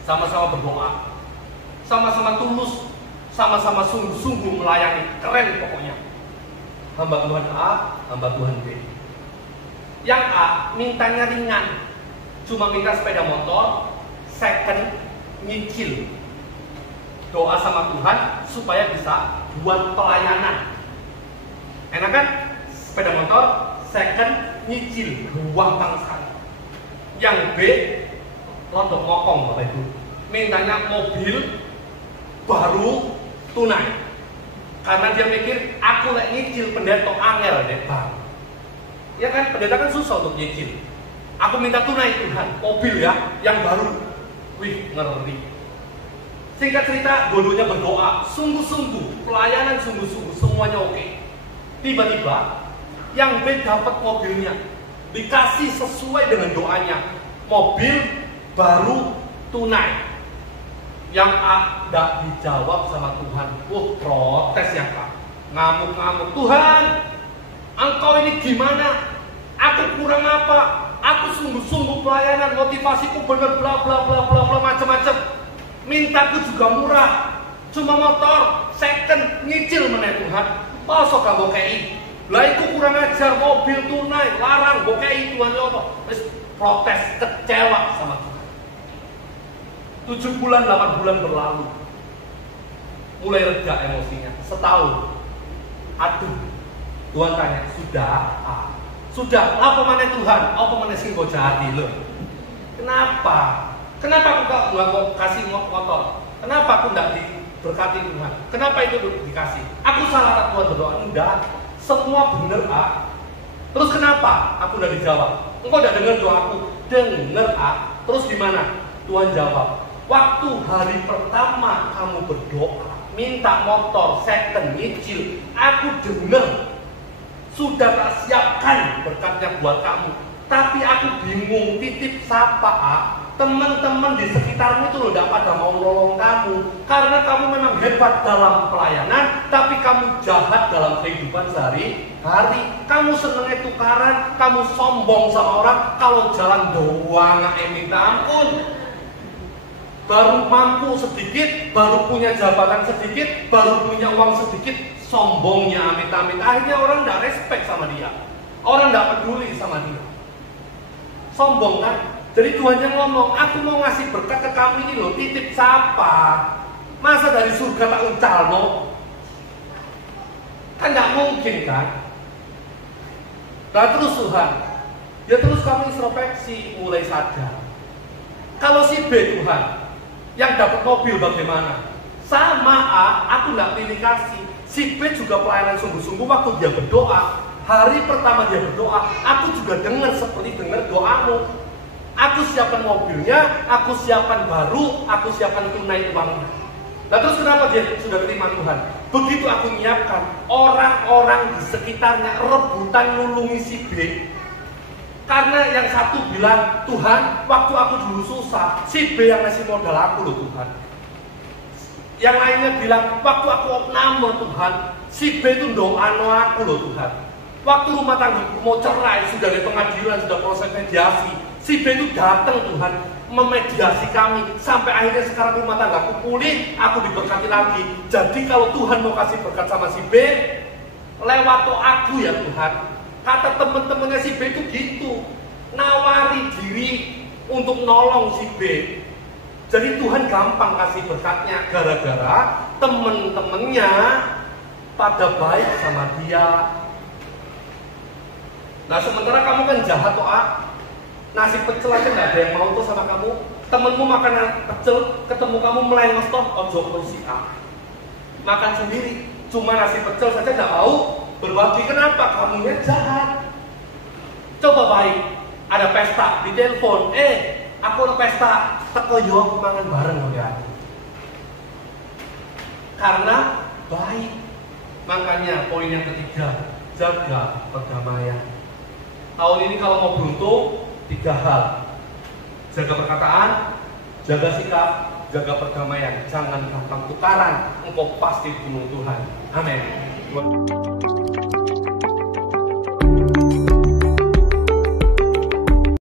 sama-sama berdoa, sama-sama tulus, sama-sama sungguh-sungguh melayani, keren pokoknya. Hamba Tuhan A, hamba Tuhan B. Yang A mintanya ringan, cuma minta sepeda motor, second, nyicil. Doa sama Tuhan supaya bisa buat pelayanan. Enak kan? Sepeda motor, second, nyicil, gampang sekali. Yang B, londok mokong Bapak Ibu, mintanya mobil baru tunai. Karena dia mikir, aku lek nyicil pendeta angel deh bang. Ya kan, pendeta kan susah untuk nyicil. Aku minta tunai Tuhan, mobil ya, yang baru. Wih, ngeri. Singkat cerita, dua-duanya berdoa, sungguh-sungguh, pelayanan sungguh-sungguh, semuanya oke. Tiba-tiba, yang B dapat mobilnya, dikasih sesuai dengan doanya, mobil baru tunai. Yang A tidak dijawab sama Tuhan. Protes ya Pak, ngamuk-ngamuk. Tuhan, Engkau ini gimana? Aku kurang apa? Aku sungguh-sungguh pelayanan, motivasiku bener bla bla bla bla bla macam-macam. Mintaku juga murah, cuma motor second nyicil meneh Tuhan. Masa gak bokei? Lah iku kurang ajar, mobil tunai larang bokei Tuhan ya apa? Terus protes, kecewa sama Tuhan. 7 bulan 8 bulan berlalu, mulai reda emosinya. Setahun, aduh, Tuhan tanya, sudah, apa mana Tuhan? Apa mana sing kau jati lo? Kenapa? Kenapa aku nggak mau kasih motor? Kenapa aku nggak diberkati Tuhan? Kenapa itu dikasih? Aku salah tak Tuhan berdoa? Enggak, semua bener Terus kenapa aku nggak dijawab? Engkau udah dengar doaku? Dengar Terus gimana? Tuhan jawab, waktu hari pertama kamu berdoa, minta motor second nyicil, aku dengar. Sudah tak siapkan berkatnya buat kamu. Tapi aku bingung titip sapa teman-teman di sekitarmu itu loh tidak pada mau nolong kamu. Karena kamu memang hebat dalam pelayanan, tapi kamu jahat dalam kehidupan sehari-hari. Kamu senengnya tukaran, kamu sombong sama orang. Kalau jalan doang minta ampun. Baru mampu sedikit, baru punya jabatan sedikit, baru punya uang sedikit, sombongnya amit-amit. Akhirnya orang tidak respect sama dia, orang tidak peduli sama dia. Sombong kan? Jadi Tuhan yang ngomong, aku mau ngasih berkat ke kamu ini loh, titip siapa? Masa dari surga tak uncal no? Kan tidak mungkin kan? Nah terus Tuhan, ya terus kamu introspeksi, mulai sadar. Kalau si B Tuhan, yang dapat mobil bagaimana? Sama aku nggak pilih kasih. Si B juga pelayanan sungguh-sungguh waktu dia berdoa. Hari pertama dia berdoa, aku juga dengar seperti dengar doamu. Aku siapkan mobilnya, aku siapkan baru, aku siapkan tunai uangnya. Nah terus kenapa dia sudah terima Tuhan? Begitu aku menyiapkan, orang-orang di sekitarnya rebutan nulungi si B. Karena yang satu bilang, Tuhan, waktu aku dulu susah, si B yang ngasih modal aku loh Tuhan. Yang lainnya bilang, waktu aku opname Tuhan, si B itu doa aku loh Tuhan. Waktu rumah tangga mau cerai, sudah di pengadilan, sudah proses mediasi, si B itu datang Tuhan, memediasi kami, sampai akhirnya sekarang rumah tangga aku pulih, aku diberkati lagi. Jadi kalau Tuhan mau kasih berkat sama si B, lewat aku ya Tuhan. Kata teman-temannya si B itu gitu, nawari diri untuk nolong si B. Jadi Tuhan gampang kasih berkatnya gara-gara teman-temannya pada baik sama dia. Nah sementara kamu kan jahat toh nasi pecel aja nggak ada yang mau tuh sama kamu. Temenmu makan pecel, ketemu kamu melengos toh, ojo kursi makan sendiri, cuma nasi pecel saja nggak mau berbagi. Kenapa? Kamunya jahat. Coba baik, ada pesta di telepon, aku ada pesta, teko yo mangan bareng ya. Karena baik. Makanya poin yang ketiga, jaga perdamaian. Tahun ini kalau mau beruntung, 3 hal. Jaga perkataan, jaga sikap, jaga perdamaian. Jangan gampang tukaran, engkau pasti dibunuh Tuhan. Amin. Tuhan.